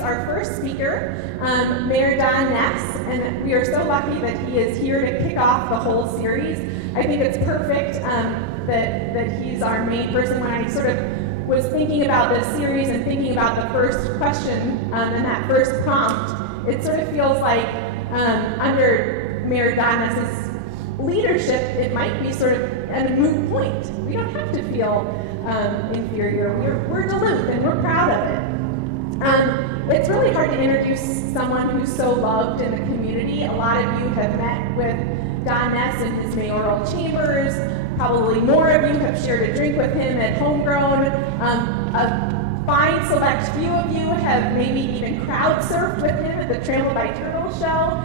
introduce our first speaker, Mayor Don Ness, and we are so lucky that he is here to kick off the whole series. I think it's perfect that he's our main person. When I sort of was thinking about this series and thinking about the first question and that first prompt, it sort of feels like under Mayor Don Ness's leadership, it might be sort of a moot point. We don't have to feel inferior. We're Duluth and we're proud of it. It's really hard to introduce someone who's so loved in the community. A lot of you have met with Don Ness in his mayoral chambers. Probably more of you have shared a drink with him at Homegrown. A fine select few of you have maybe even crowd surfed with him at the Trampled by Turtles show.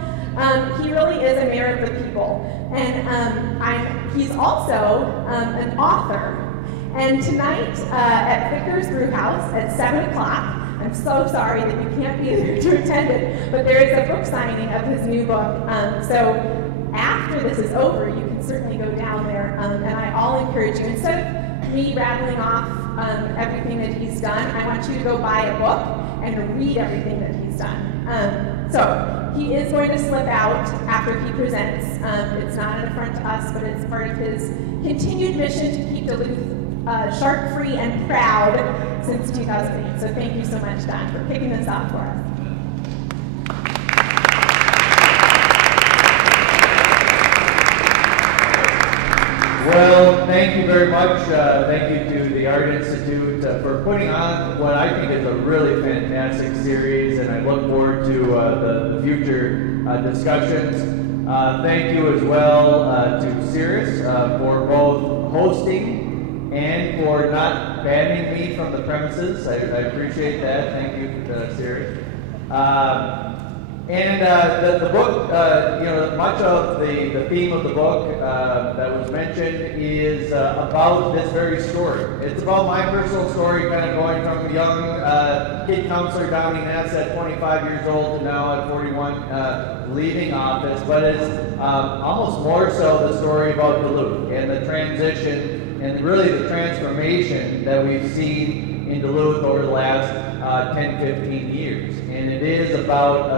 He really is a mayor of the people. And he's also an author. And tonight at Vickers Brewhouse at 7 o'clock, I'm so sorry that you can't be there to attend it, but there is a book signing of his new book. So after this is over, you can certainly go down there. And I'll encourage you, instead of me rattling off everything that he's done, I want you to go buy a book and read everything that he's done. So he is going to slip out after he presents. It's not an affront to us, but it's part of his continued mission to keep Duluth shark-free and proud since 2008. So thank you so much, Don, for kicking this off for us. Well, thank you very much. Thank you to the Art Institute for putting on what I think is a really fantastic series, and I look forward to the future discussions. Thank you as well to Cirrus for both hosting and for not banning me from the premises. I appreciate that. Thank you, Cirrus. The book, much of the theme of the book that was mentioned is about this very story. It's about my personal story, kind of going from a young kid counselor Downey Ness at 25 years old to now at 41, leaving office. But it's almost more so the story about Duluth and the transition and really the transformation that we've seen in Duluth over the last 10, 15 years. And it is about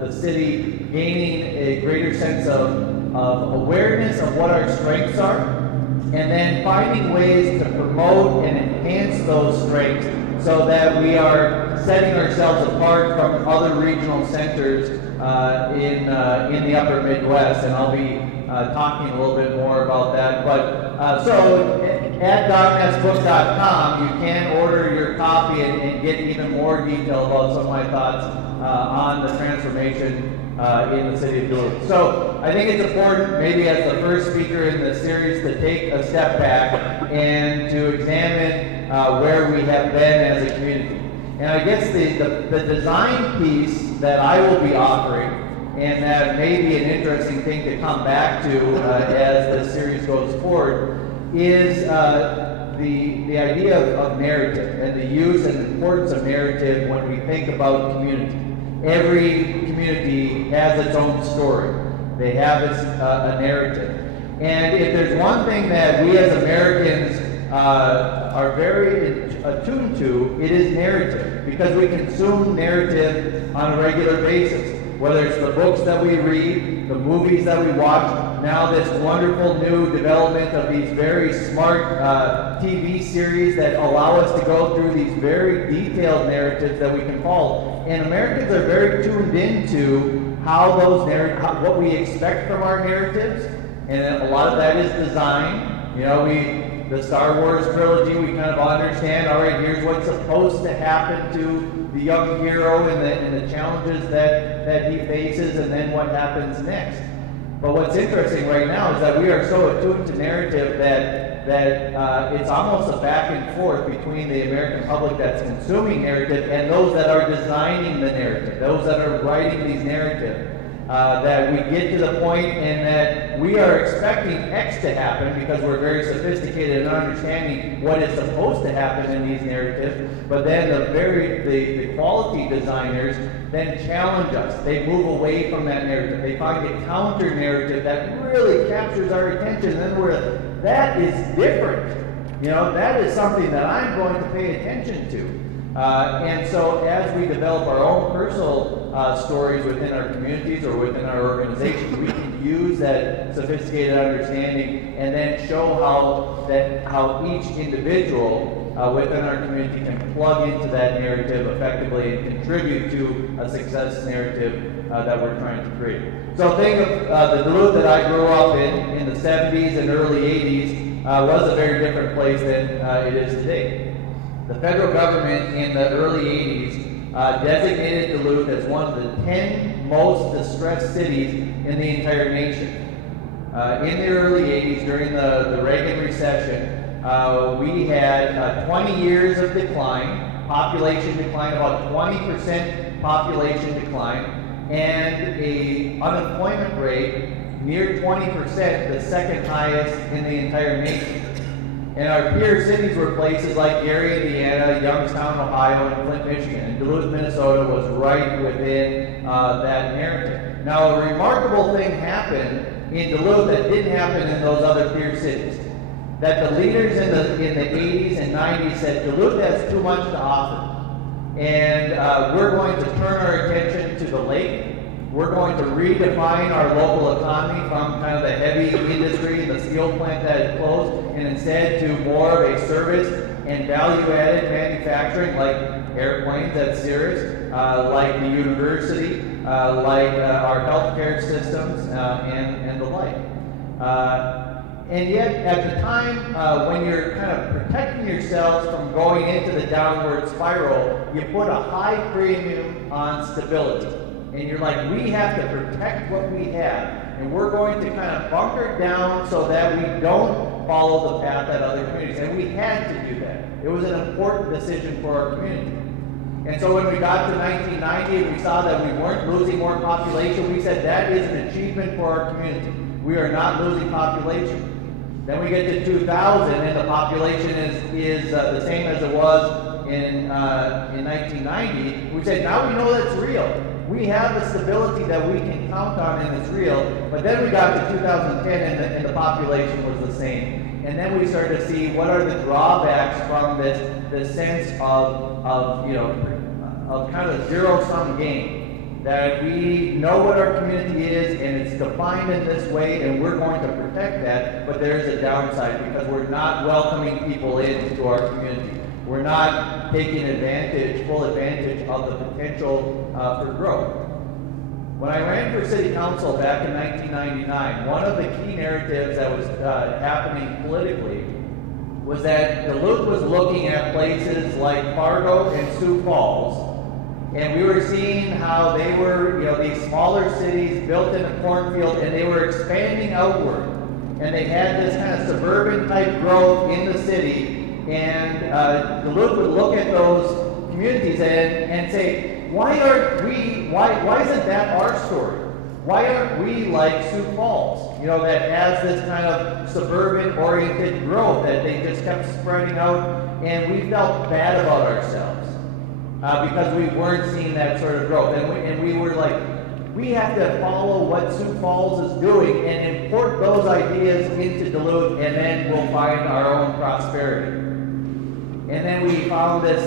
the city gaining a greater sense of awareness of what our strengths are, and then finding ways to promote and enhance those strengths so that we are setting ourselves apart from other regional centers in the upper Midwest. And I'll be talking a little bit more about that. But so at darknessbook.com, you can order your copy and get even more detail about some of my thoughts on the transformation in the city of Duluth. So I think it's important, maybe as the first speaker in the series, to take a step back and to examine where we have been as a community. And I guess the design piece that I will be offering, and that may be an interesting thing to come back to as the series goes forward, is the idea of narrative and the use and importance of narrative when we think about community. Every community has its own story. They have a narrative. And if there's one thing that we as Americans are very attuned to, it is narrative, because we consume narrative on a regular basis. Whether it's the books that we read, the movies that we watch, now this wonderful new development of these very smart TV series that allow us to go through these very detailed narratives that we can follow. And Americans are very tuned into how those what we expect from our narratives, and a lot of that is design. You know, the Star Wars trilogy, we kind of understand, all right, here's what's supposed to happen to the young hero and the challenges that he faces, and then what happens next. But what's interesting right now is that we are so attuned to narrative that it's almost a back and forth between the American public that's consuming narrative and those that are designing the narrative, those that are writing these narratives. That we get to the point in that we are expecting X to happen because we're very sophisticated in understanding what is supposed to happen in these narratives, but then the quality designers then challenge us. They move away from that narrative. They find a counter narrative that really captures our attention, and then that is different. You know, that is something that I'm going to pay attention to. And so as we develop our own personal stories within our communities or within our organizations, we can use that sophisticated understanding and then show how each individual within our community can plug into that narrative effectively and contribute to a success narrative that we're trying to create. So think of the Duluth that I grew up in the 70s and early 80s was a very different place than it is today. The federal government in the early 80s designated Duluth as one of the 10 most distressed cities in the entire nation. In the early 80s, during the Reagan recession, we had 20 years of decline, population decline, about 20% population decline, and a unemployment rate near 20%, the second highest in the entire nation. And our peer cities were places like Gary, Indiana, Youngstown, Ohio, and Flint, Michigan. And Duluth, Minnesota was right within that narrative. Now, a remarkable thing happened in Duluth that didn't happen in those other peer cities. That the leaders in the 80s and 90s said Duluth has too much to offer. And we're going to turn our attention to the lake. We're going to redefine our local economy from kind of the heavy industry and the steel plant that had closed, and instead to more of a service and value-added manufacturing like airplanes at Cirrus, like the university, like our healthcare systems, and the like. And yet, at the time, when you're kind of protecting yourselves from going into the downward spiral, you put a high premium on stability. And you're like, we have to protect what we have. And we're going to kind of bunker down so that we don't follow the path that other communities. And we had to do that. It was an important decision for our community. And so when we got to 1990 and we saw that we weren't losing more population, we said that is an achievement for our community. We are not losing population. Then we get to 2000 and the population is the same as it was in 1990. We said, now we know that's real. We have the stability that we can count on and it's real. But then we got to 2010 and the population was the same. And then we started to see what are the drawbacks from this sense of kind of zero-sum game. That we know what our community is and it's defined in this way and we're going to protect that, but there's a downside because we're not welcoming people into our community. We're not taking full advantage of the potential for growth. When I ran for city council back in 1999, one of the key narratives that was happening politically was that Duluth was looking at places like Fargo and Sioux Falls, and we were seeing how they were, these smaller cities built in a cornfield, and they were expanding outward. And they had this kind of suburban type growth in the city. And Duluth would look at those communities and say, why isn't that our story? Why aren't we like Sioux Falls, that has this kind of suburban-oriented growth that they just kept spreading out, and we felt bad about ourselves because we weren't seeing that sort of growth. And we were like, we have to follow what Sioux Falls is doing and import those ideas into Duluth, and then we'll find our own prosperity. And then we found this,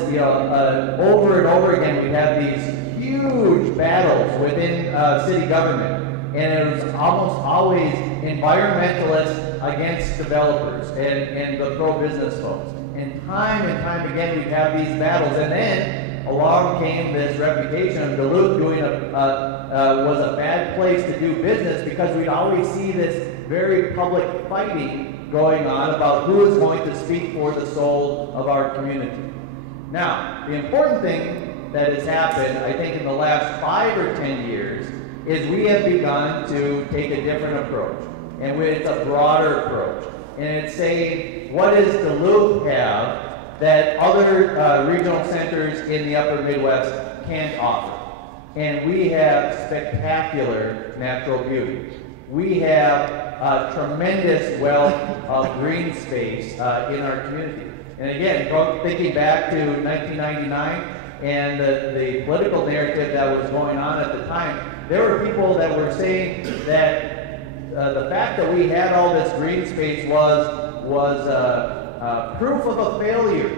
over and over again, we had these huge battles within city government. And it was almost always environmentalists against developers and the pro-business folks. And time again, we'd have these battles. And then along came this reputation of Duluth was a bad place to do business because we'd always see this very public fighting going on about who is going to speak for the soul of our community. Now, the important thing that has happened, I think, in the last 5 or 10 years is we have begun to take a different approach. And it's a broader approach. And it's saying, what does Duluth have that other regional centers in the upper Midwest can't offer? And we have spectacular natural beauty. We have tremendous wealth of green space in our community. And again, thinking back to 1999 and the political narrative that was going on at the time, there were people that were saying that the fact that we had all this green space was proof of a failure.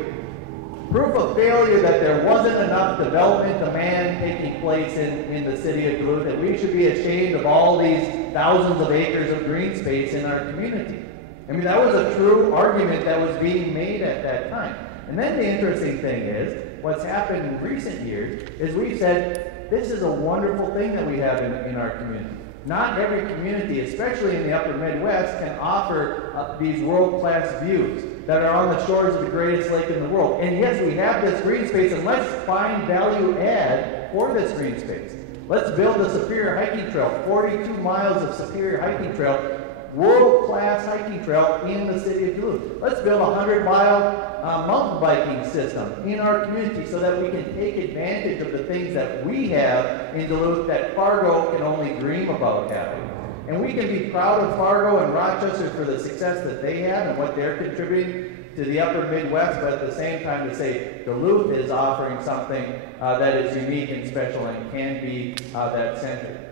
Proof of failure that there wasn't enough development demand taking place in the city of Duluth, that we should be ashamed of all these thousands of acres of green space in our community. I mean, that was a true argument that was being made at that time. And then the interesting thing is, what's happened in recent years is we've said, this is a wonderful thing that we have in our community. Not every community, especially in the upper Midwest, can offer these world-class views that are on the shores of the greatest lake in the world. And yes, we have this green space, and let's find value add for this green space. Let's build a Superior hiking trail, 42 miles of Superior hiking trail, world-class hiking trail in the city of Duluth. Let's build a 100-mile mountain biking system in our community so that we can take advantage of the things that we have in Duluth that Fargo can only dream about having. And we can be proud of Fargo and Rochester for the success that they have and what they're contributing to the upper Midwest, but at the same time to say Duluth is offering something that is unique and special and can be that center.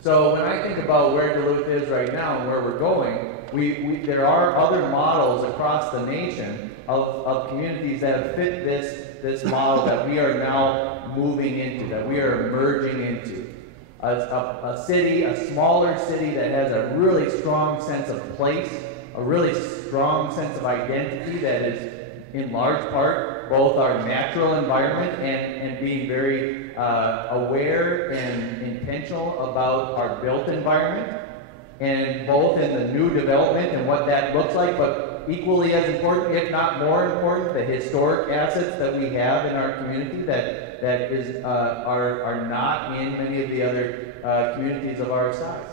So when I think about where Duluth is right now and where we're going, there are other models across the nation of communities that have fit this model that we are now moving into, that we are merging into. A city, a smaller city that has a really strong sense of place, a really strong sense of identity that is in large part both our natural environment and being very aware and intentional about our built environment, and both in the new development and what that looks like, but equally as important, if not more important, the historic assets that we have in our community that are not in many of the other communities of our size.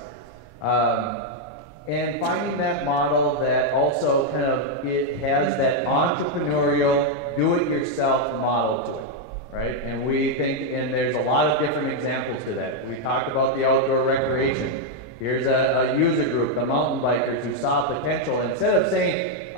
And finding that model that also kind of it has that entrepreneurial, do-it-yourself model to it, right? And we think, and there's a lot of different examples to that. We talked about the outdoor recreation. Here's a user group, the mountain bikers who saw potential. Instead of saying,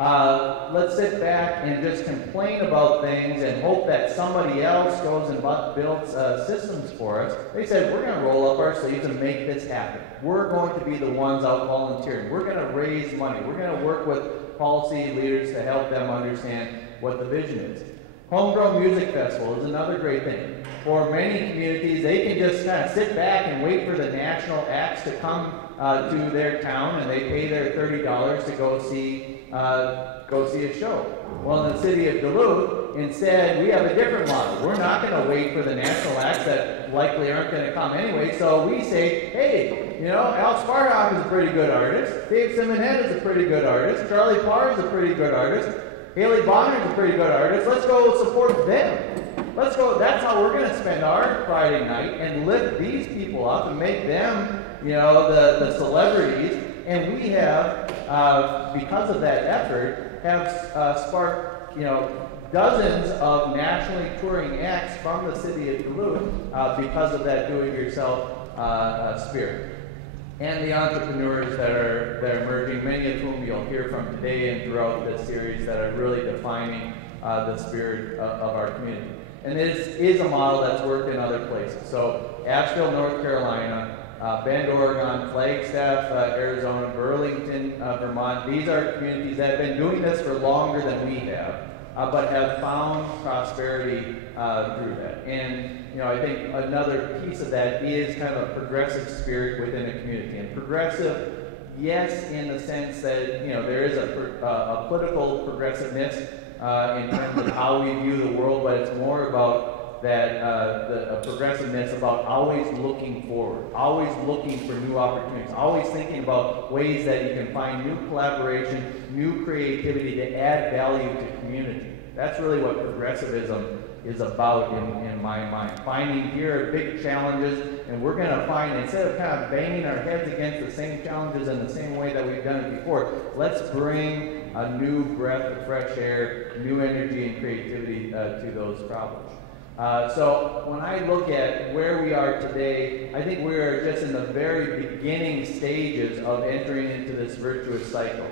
let's sit back and just complain about things and hope that somebody else goes and builds systems for us, they said, we're going to roll up our sleeves and make this happen. We're going to be the ones out volunteering. We're going to raise money. We're going to work with policy leaders to help them understand what the vision is. Homegrown Music Festival is another great thing. For many communities, they can just kind of sit back and wait for the national acts to come to their town, and they pay their $30 to go see a show. Well, in the city of Duluth, instead, we have a different model. We're not going to wait for the national acts that likely aren't going to come anyway, so we say, hey, you know, Al Sparhawk is a pretty good artist, Dave Simonet is a pretty good artist, Charlie Parr is a pretty good artist, Haley Bonner is a pretty good artist, let's go support them. Let's go, that's how we're going to spend our Friday night and lift these people up and make them, you know, the celebrities. And we have, because of that effort, have sparked, you know, dozens of nationally touring acts from the city of Duluth because of that do-it-yourself spirit. And the entrepreneurs that are emerging, many of whom you'll hear from today and throughout this series, that are really defining the spirit of our community. And this is a model that's worked in other places. So Asheville, North Carolina, Bend, Oregon, Flagstaff, Arizona, Burlington, Vermont. These are communities that have been doing this for longer than we have, but have found prosperity through that. And you know, I think another piece of that is kind of a progressive spirit within a community. And progressive, yes, in the sense that you know there is a political progressiveness in terms of how we view the world, but it's more about that the progressiveness about always looking forward, always looking for new opportunities, always thinking about ways that you can find new collaboration, new creativity to add value to community. That's really what progressivism is about in my mind. Finding here are big challenges, and we're going to find, instead of kind of banging our heads against the same challenges in the same way that we've done it before, let's bring a new breath of fresh air, new energy and creativity to those problems. So when I look at where we are today, I think we are just in the very beginning stages of entering into this virtuous cycle.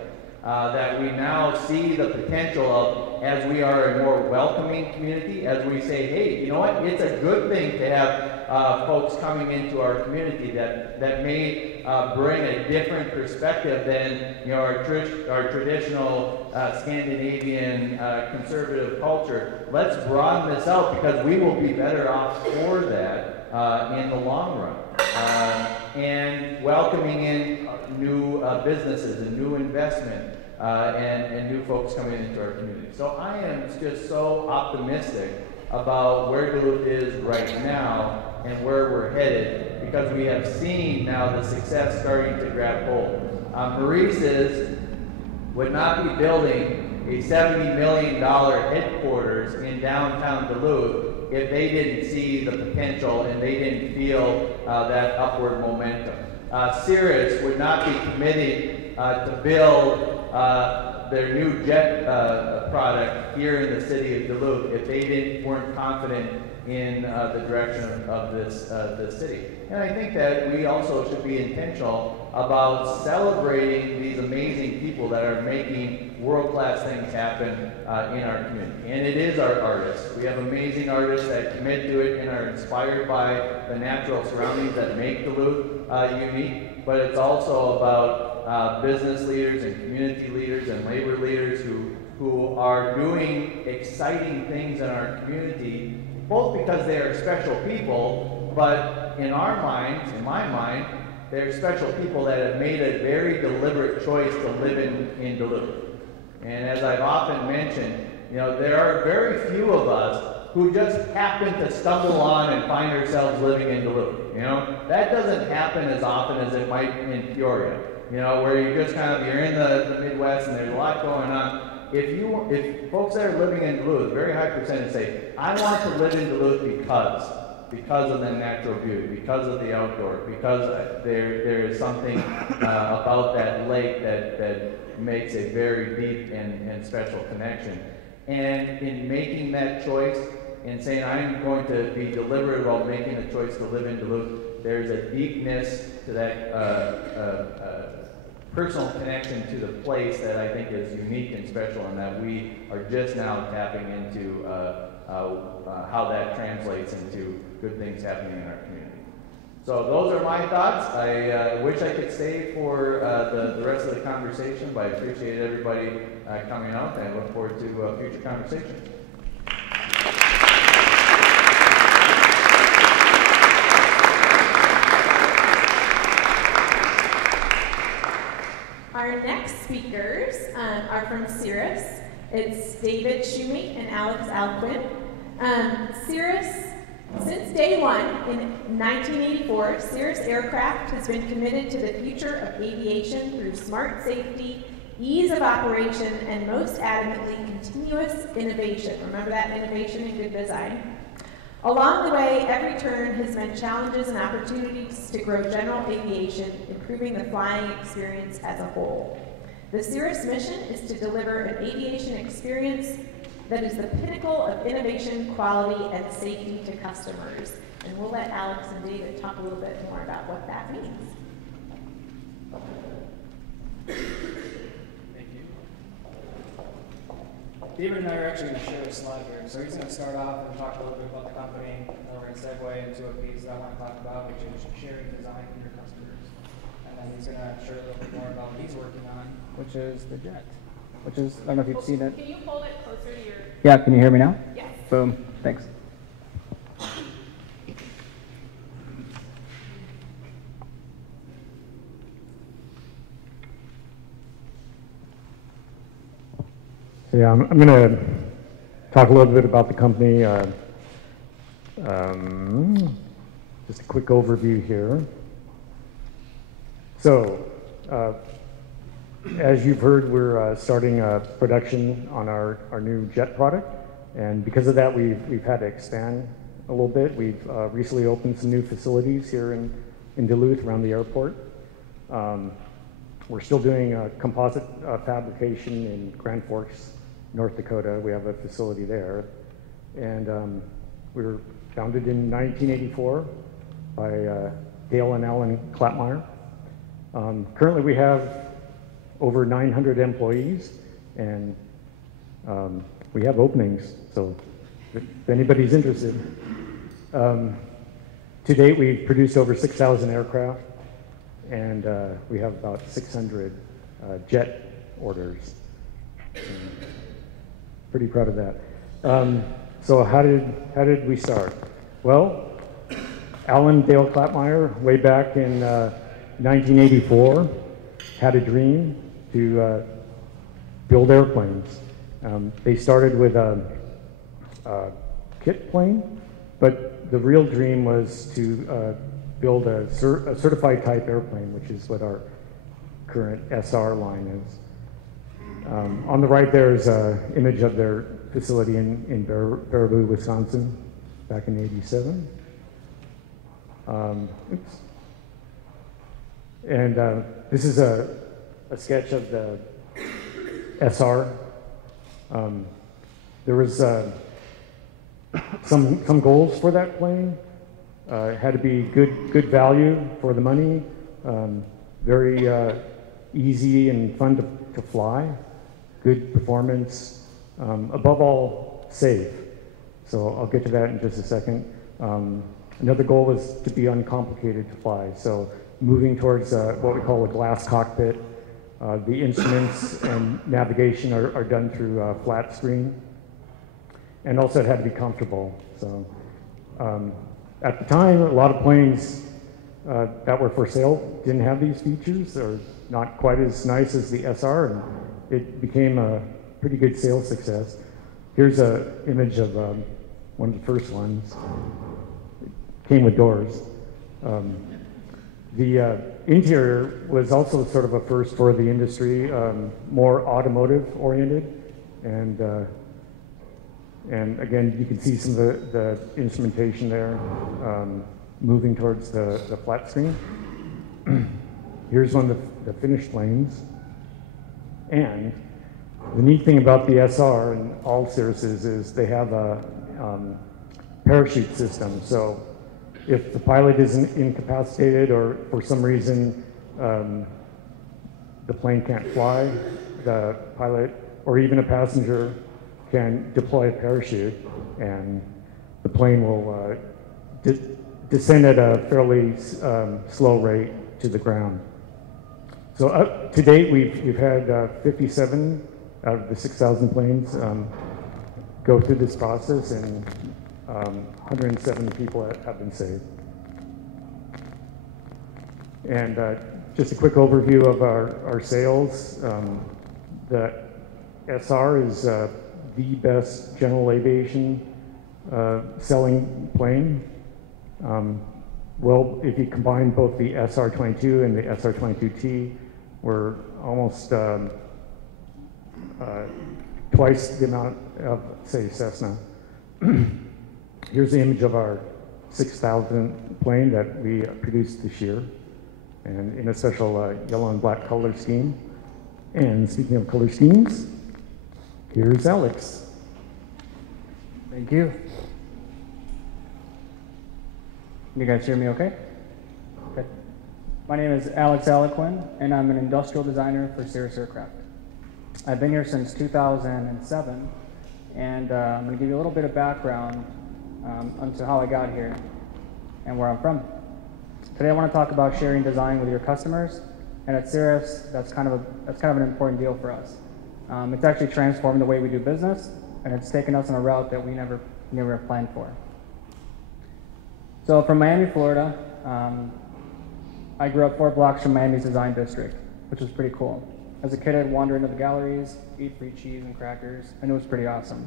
that we now see the potential of as we are a more welcoming community, as we say, hey, you know what, it's a good thing to have folks coming into our community that may bring a different perspective than our traditional Scandinavian conservative culture. Let's broaden this out because we will be better off for that in the long run. And welcoming in new businesses and new investment and new folks coming into our community. So I am just so optimistic about where Duluth is right now and where we're headed, because we have seen now the success starting to grab hold. Maurice's would not be building a $70 million headquarters in downtown Duluth if they didn't see the potential and they didn't feel that upward momentum. Cirrus would not be committed to build their new jet product here in the city of Duluth if they weren't confident in the direction of this city. And I think that we also should be intentional about celebrating these amazing people that are making world-class things happen in our community. And it is our artists. We have amazing artists that commit to it and are inspired by the natural surroundings that make Duluth unique, but it's also about business leaders and community leaders and labor leaders who are doing exciting things in our community, both because they are special people, but in our minds, in my mind, they're special people that have made a very deliberate choice to live in Duluth. And as I've often mentioned, there are very few of us who just happen to stumble on and find ourselves living in Duluth. That doesn't happen as often as it might in Peoria. Where you just you're in the Midwest and there's a lot going on. If folks that are living in Duluth, very high percentage say, I want to live in Duluth because of the natural beauty, because of the outdoor, because there is something about that lake that makes a very deep and special connection. And in making that choice and saying, I'm going to be deliberate about making a choice to live in Duluth, there's a deepness to that personal connection to the place that I think is unique and special, and that we are just now tapping into how that translates into good things happening in our community. So those are my thoughts. I wish I could stay for the rest of the conversation, but I appreciate everybody coming out and look forward to future conversations. Our next speakers are from Cirrus. It's David Shumate and Alex Alquin. Cirrus, since day one in 1984, Cirrus Aircraft has been committed to the future of aviation through smart safety, ease of operation, and most adamantly, continuous innovation. Remember that, innovation and good design? Along the way, every turn has meant challenges and opportunities to grow general aviation, improving the flying experience as a whole. The Cirrus mission is to deliver an aviation experience that is the pinnacle of innovation, quality, and safety to customers. And we'll let Alex and David talk a little bit more about what that means. Thank you. David and I are actually going to share a slide here. So he's going to start off and talk a little bit about the company, and then we're going to segue into a piece that I want to talk about, which is sharing design for your customers. And then he's going to share a little bit more about what he's working on, which is the jet. Which is, I don't know if you've seen it. Can you hold it closer to your... Yeah, can you hear me now? Yes. Boom, thanks. Yeah, I'm going to talk a little bit about the company. Just a quick overview here. So, as you've heard, we're starting production on our new jet product, and because of that, we've had to expand a little bit. We've recently opened some new facilities here in Duluth around the airport. We're still doing composite fabrication in Grand Forks, North Dakota. We have a facility there, and we were founded in 1984 by Dale and Alan Klapmeyer. Currently, we have over 900 employees, and we have openings, so if anybody's interested. To date, we've produced over 6,000 aircraft, and we have about 600 jet orders. Pretty proud of that. So how did we start? Well, Alan Dale Clapmeyer, way back in 1984, had a dream to build airplanes. They started with a kit plane, but the real dream was to build a certified type airplane, which is what our current SR line is. On the right there is an image of their facility in Baraboo, Wisconsin, back in '87. Oops. And this is a sketch of the SR. There was some goals for that plane. It had to be good value for the money, very easy and fun to fly, good performance, above all, safe. So I'll get to that in just a second. Another goal was to be uncomplicated to fly. So moving towards what we call a glass cockpit. The instruments and navigation are done through a flat screen. And also it had to be comfortable. So at the time, a lot of planes that were for sale didn't have these features, or not quite as nice as the SR, and it became a pretty good sales success. Here's an image of one of the first ones. It came with doors. The interior was also sort of a first for the industry, more automotive oriented, and again, you can see some of the instrumentation there, moving towards the flat screen. Here's one of the finished planes. And the neat thing about the SR and all Cirruses is they have a parachute system. So if the pilot is incapacitated or for some reason the plane can't fly, the pilot or even a passenger can deploy a parachute, and the plane will descend at a fairly slow rate to the ground. So up to date, we've had 57 out of the 6,000 planes go through this process, and 107 people have been saved. And just a quick overview of our sales. The SR is the best general aviation selling plane. Well, if you combine both the SR-22 and the SR-22T, we're almost twice the amount of, say, Cessna. Here's the image of our 6,000 plane that we produced this year, and in a special yellow and black color scheme. And speaking of color schemes, here's Alex. Thank you. You guys hear me okay? Okay. My name is Alex Aliquin, and I'm an industrial designer for Cirrus Aircraft. I've been here since 2007, and I'm going to give you a little bit of background onto how I got here and where I'm from. Today I want to talk about sharing design with your customers, and at Cirrus, that's kind of an important deal for us. It's actually transformed the way we do business, and it's taken us on a route that we never planned for. So from Miami, Florida, I grew up 4 blocks from Miami's design district, which was pretty cool. As a kid, I'd wander into the galleries, eat free cheese and crackers, and it was pretty awesome.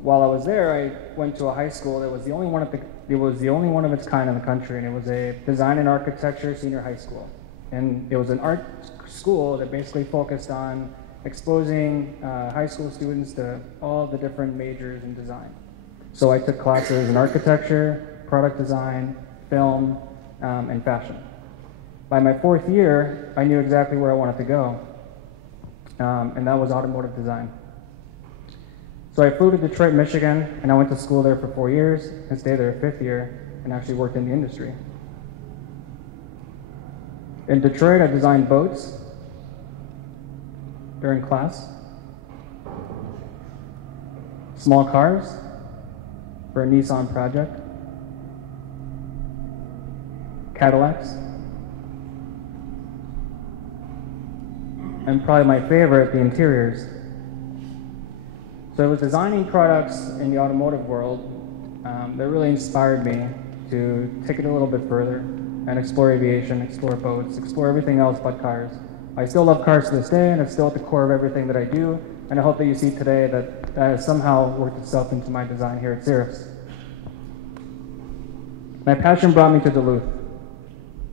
While I was there, I went to a high school that was the only one of its kind in the country, and it was a design and architecture senior high school. And it was an art school that basically focused on exposing high school students to all the different majors in design. So I took classes in architecture, product design, film, and fashion. By my 4th year, I knew exactly where I wanted to go, and that was automotive design. So I flew to Detroit, Michigan, and I went to school there for 4 years, and stayed there 5th year, and actually worked in the industry. In Detroit, I designed boats during class? Small cars for a Nissan project? Cadillacs? And probably my favorite, the interiors. So I was designing products in the automotive world that really inspired me to take it a little bit further and explore aviation, explore boats, explore everything else but cars. I still love cars to this day, and it's still at the core of everything that I do, and I hope that you see today that that has somehow worked itself into my design here at Cirrus. My passion brought me to Duluth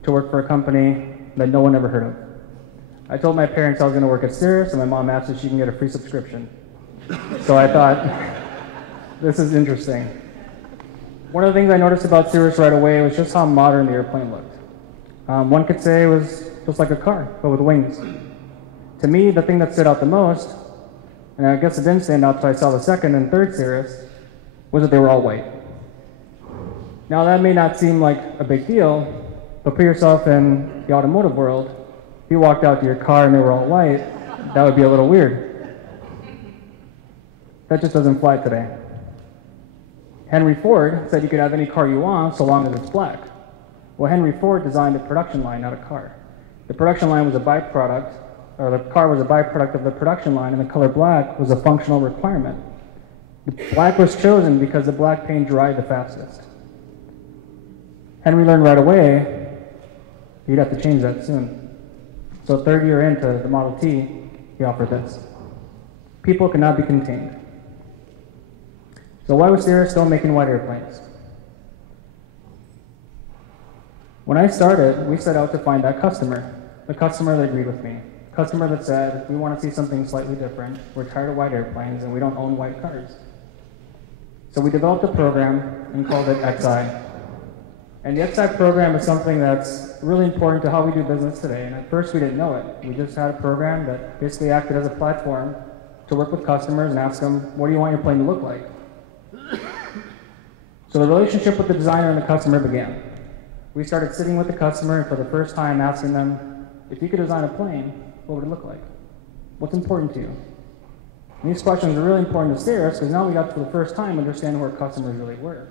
to work for a company that no one ever heard of. I told my parents I was going to work at Cirrus, and my mom asked if she can get a free subscription. So I thought, this is interesting. One of the things I noticed about Cirrus right away was just how modern the airplane looked. One could say it was just like a car, but with wings. To me, the thing that stood out the most, and I guess it didn't stand out until I saw the second and third Cirrus, was that they were all white. Now that may not seem like a big deal, but put yourself in the automotive world. If you walked out to your car and they were all white, that would be a little weird. That just doesn't fly today. Henry Ford said you could have any car you want so long as it's black. Well, Henry Ford designed a production line, not a car. The production line was a byproduct, or the car was a byproduct of the production line, and the color black was a functional requirement. The black was chosen because the black paint dried the fastest. Henry learned right away he'd have to change that soon. So third year into the Model T, he offered this. People cannot be contained. So why was Cirrus still making white airplanes? When I started, we set out to find that customer, the customer that agreed with me, customer that said, we want to see something slightly different, we're tired of white airplanes, and we don't own white cars. So we developed a program and called it XI. And the XI program is something that's really important to how we do business today, and at first we didn't know it. We just had a program that basically acted as a platform to work with customers and ask them, what do you want your plane to look like? So the relationship with the designer and the customer began. We started sitting with the customer and for the first time asking them, if you could design a plane, what would it look like? What's important to you? And these questions are really important to Cirrus because now we got for the first time understanding where customers really were,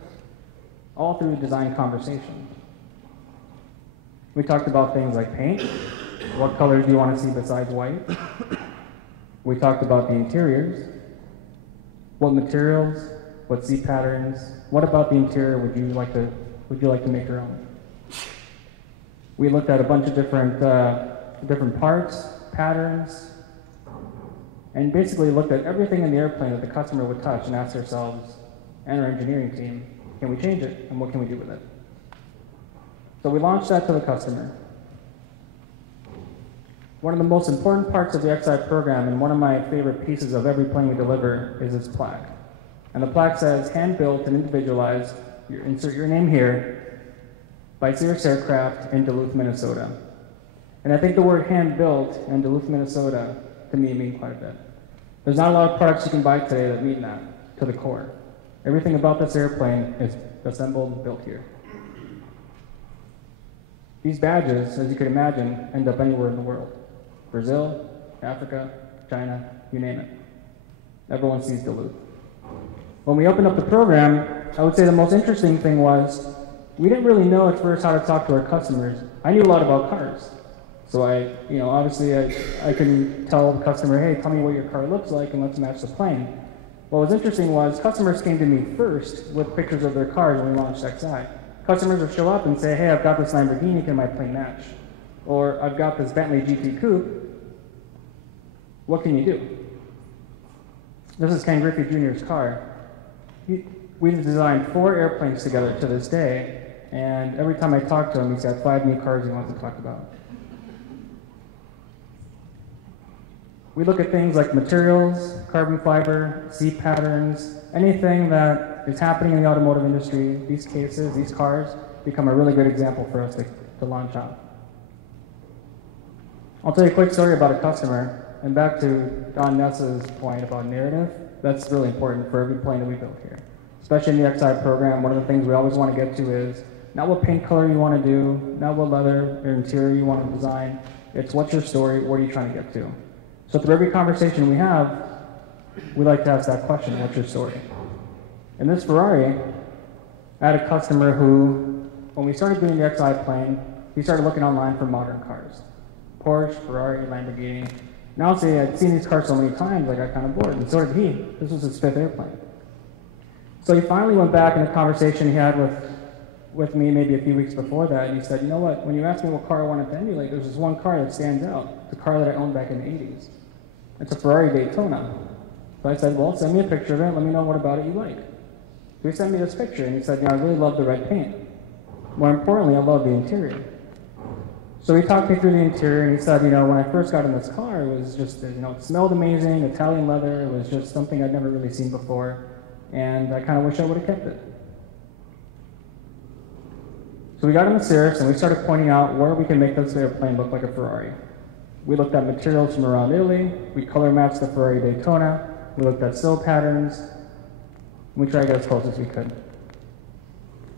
all through the design conversation. We talked about things like paint. What colors do you want to see besides white? We talked about the interiors. What materials? What seat patterns? What about the interior would you like to make your own? We looked at a bunch of different parts, patterns, and basically looked at everything in the airplane that the customer would touch and asked ourselves and our engineering team, can we change it and what can we do with it? So we launched that to the customer. One of the most important parts of the XI program and one of my favorite pieces of every plane we deliver is its plaque. And the plaque says, hand-built and individualized, insert your name here, by Cirrus Aircraft in Duluth, Minnesota. And I think the word hand-built in Duluth, Minnesota, to me, mean quite a bit. There's not a lot of products you can buy today that mean that, to the core. Everything about this airplane is assembled and built here. These badges, as you can imagine, end up anywhere in the world. Brazil, Africa, China, you name it. Everyone sees Duluth. When we opened up the program, I would say the most interesting thing was we didn't really know at first how to talk to our customers. I knew a lot about cars. So obviously I can tell the customer, hey, tell me what your car looks like and let's match the plane. What was interesting was customers came to me first with pictures of their cars when we launched XI. Customers would show up and say, hey, I've got this Lamborghini, can my plane match? Or I've got this Bentley GT Coupe, what can you do? This is Ken Griffey Jr.'s car. We've designed 4 airplanes together to this day, and every time I talk to him, he's got 5 new cars he wants to talk about. We look at things like materials, carbon fiber, seat patterns, anything that is happening in the automotive industry. These cases, these cars, become a really good example for us to launch out. I'll tell you a quick story about a customer, and back to Don Ness's point about narrative. That's really important for every plane that we build here. Especially in the XI program, one of the things we always want to get to is not what paint color you want to do, not what leather or interior you want to design. It's what's your story, what are you trying to get to? So through every conversation we have, we like to ask that question, what's your story? In this Ferrari, I had a customer who, when we started doing the XI plane, he started looking online for modern cars. Porsche, Ferrari, Lamborghini. And honestly, I'd seen these cars so many times, I got kind of bored, and so did he. This was his 5th airplane. So he finally went back in a conversation he had with me maybe a few weeks before that, and he said, you know what, when you asked me what car I wanted to emulate, there's this one car that stands out. It's a car that I owned back in the 80s. It's a Ferrari Daytona. So I said, well, send me a picture of it, let me know what about it you like. So he sent me this picture, and he said, I really love the red paint. More importantly, I love the interior. So he talked me through the interior, and he said, when I first got in this car, it was just, it smelled amazing, Italian leather, it was just something I'd never really seen before, and I kind of wish I would have kept it. So we got in the Cirrus, and we started pointing out where we can make this airplane look like a Ferrari. We looked at materials from around Italy, we color matched the Ferrari Daytona, we looked at sill patterns, and we tried to get as close as we could.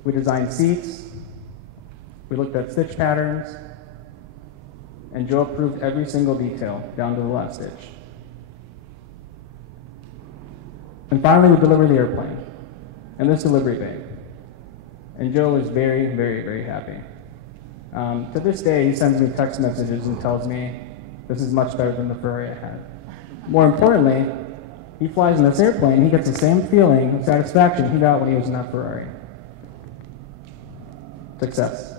We designed seats, we looked at stitch patterns, and Joe approved every single detail, down to the last stitch. And finally, we delivered the airplane in this delivery bay. And Joe was very, very, very happy. To this day, he sends me text messages and tells me, this is much better than the Ferrari I had. More importantly, he flies in this airplane, he gets the same feeling of satisfaction he got when he was in that Ferrari. Success.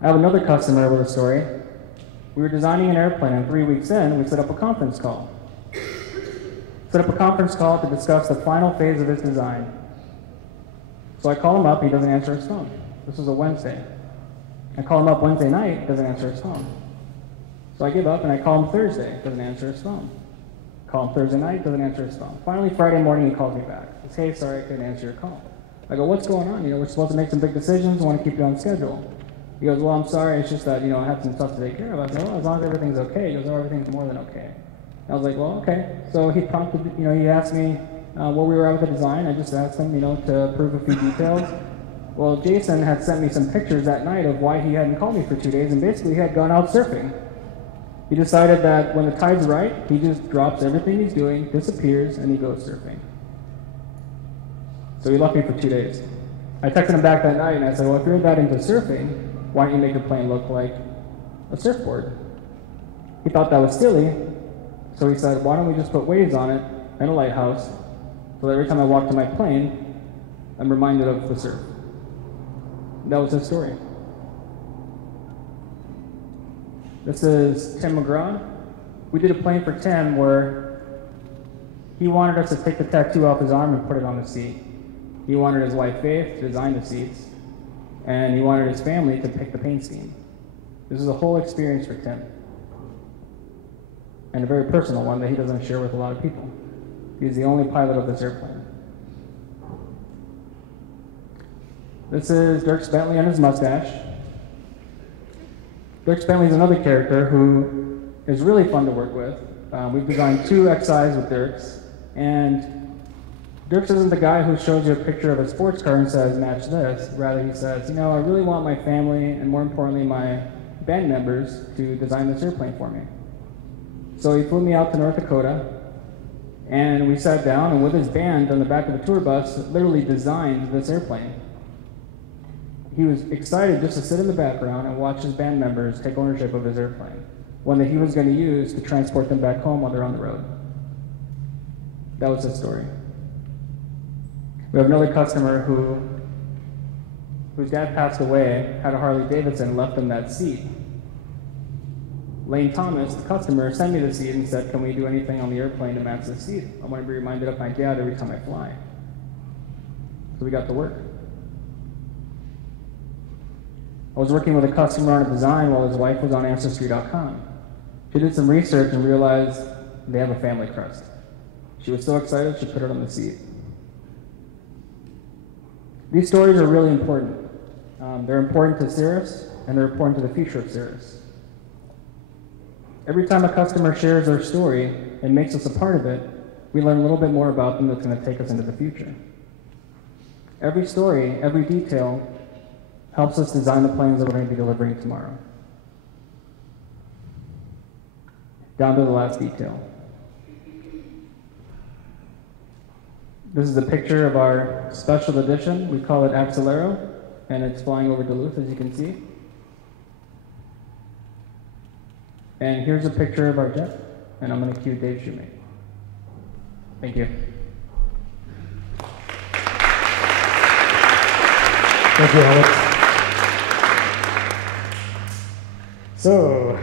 I have another customer with a story. We were designing an airplane, and 3 weeks in, we set up a conference call. Set up a conference call to discuss the final phase of his design. So I call him up, he doesn't answer his phone. This was a Wednesday. I call him up Wednesday night, he doesn't answer his phone. So I give up and I call him Thursday, doesn't answer his phone. Call him Thursday night, doesn't answer his phone. Finally, Friday morning, he calls me back. He says, hey, sorry, I couldn't answer your call. I go, what's going on? We're supposed to make some big decisions, I want to keep you on schedule. He goes, well, I'm sorry, it's just that, I have some stuff to take care of. I said, well, as long as everything's okay. He goes, oh, everything's more than okay. I was like, well, okay. So he prompted, he asked me where we were at with the design. I just asked him, to approve a few details. Well, Jason had sent me some pictures that night of why he hadn't called me for 2 days, and basically he had gone out surfing. He decided that when the tide's right, he just drops everything he's doing, disappears, and he goes surfing. So he left me for 2 days. I texted him back that night and I said, well, if you're that into surfing, why don't you make your plane look like a surfboard? He thought that was silly, so he said, why don't we just put waves on it and a lighthouse, so that every time I walk to my plane, I'm reminded of the surf. That was his story. This is Tim McGraw. We did a plane for Tim where he wanted us to take the tattoo off his arm and put it on the seat. He wanted his wife Faith to design the seats, and he wanted his family to pick the paint scheme. This is a whole experience for Tim, and a very personal one that he doesn't share with a lot of people. He's the only pilot of this airplane. This is Dirk Bentley and his mustache. Dirk Bentley is another character who is really fun to work with. We've designed 2 XIs with Dirks, and Dirks isn't the guy who shows you a picture of a sports car and says, match this. Rather, he says, I really want my family, and more importantly, my band members to design this airplane for me. So he flew me out to North Dakota, and we sat down, and with his band on the back of the tour bus, literally designed this airplane. He was excited just to sit in the background and watch his band members take ownership of his airplane, one that he was going to use to transport them back home while they're on the road. That was his story. We have another customer whose dad passed away, had a Harley Davidson, and left him that seat. Lane Thomas, the customer, sent me the seat and said, can we do anything on the airplane to match the seat? I want to be reminded of my dad every time I fly. So we got to work. I was working with a customer on a design while his wife was on Ancestry.com. She did some research and realized they have a family crest. She was so excited she put it on the seat. These stories are really important. They're important to Cirrus, and they're important to the future of Cirrus. Every time a customer shares their story and makes us a part of it, we learn a little bit more about them that's going to take us into the future. Every story, every detail, helps us design the planes that we're going to be delivering tomorrow. down to the last detail. This is a picture of our special edition. We call it Accelero, and it's flying over Duluth, as you can see. And here's a picture of our jet, and I'm going to cue Dave Shoemake. Thank you. Thank you, Alex. So,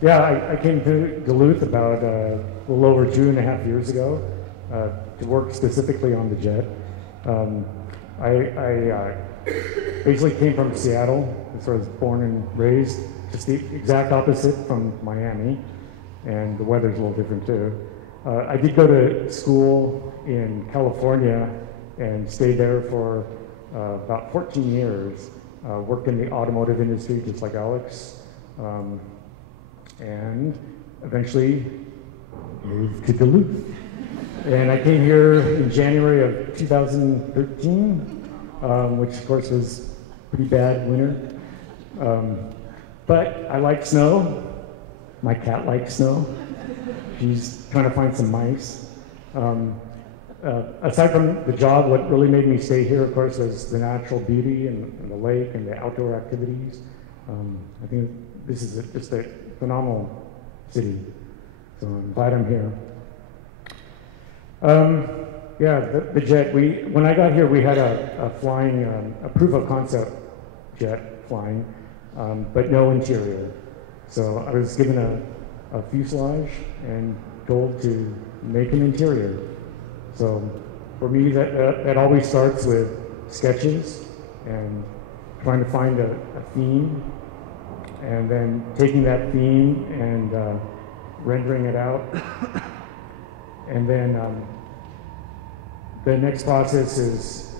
I came to Duluth about a little over 2.5 years ago to work specifically on the jet. I basically came from Seattle, so I was born and raised, just the exact opposite from Miami, and the weather's a little different too. I did go to school in California and stayed there for about 14 years. Worked in the automotive industry just like Alex, and eventually moved to Duluth. And I came here in January of 2013, which of course was a pretty bad winter. But I like snow. My cat likes snow. She's trying to find some mice. Aside from the job, what really made me stay here, of course, was the natural beauty and the lake and the outdoor activities. I think this is just a phenomenal city, so I'm glad I'm here. The jet. When I got here, we had a flying, a proof of concept jet flying, but no interior. So I was given a fuselage and told to make an interior. So for me, that always starts with sketches and trying to find a theme, and then taking that theme and rendering it out. And then the next process is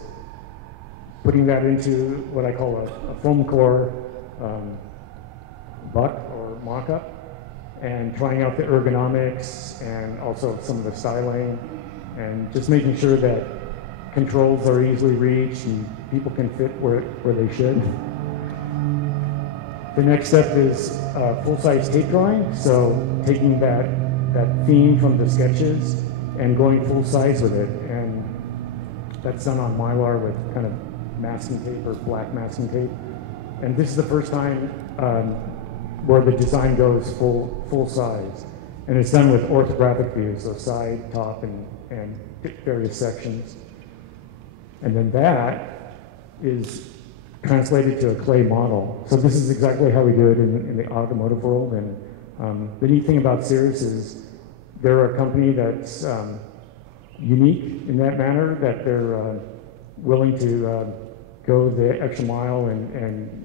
putting that into what I call a foam core buck or mock-up, and trying out the ergonomics and also some of the styling, and just making sure that controls are easily reached and people can fit where they should. The next step is full-size tape drawing, so taking that theme from the sketches and going full size with it, and that's done on Mylar with kind of masking tape or black masking tape. And this is the first time where the design goes full size, and it's done with orthographic views, so side, top, and various sections. And then that is translated to a clay model. So this is exactly how we do it in the automotive world. And the neat thing about Cirrus is they're a company that's unique in that manner, that they're willing to go the extra mile and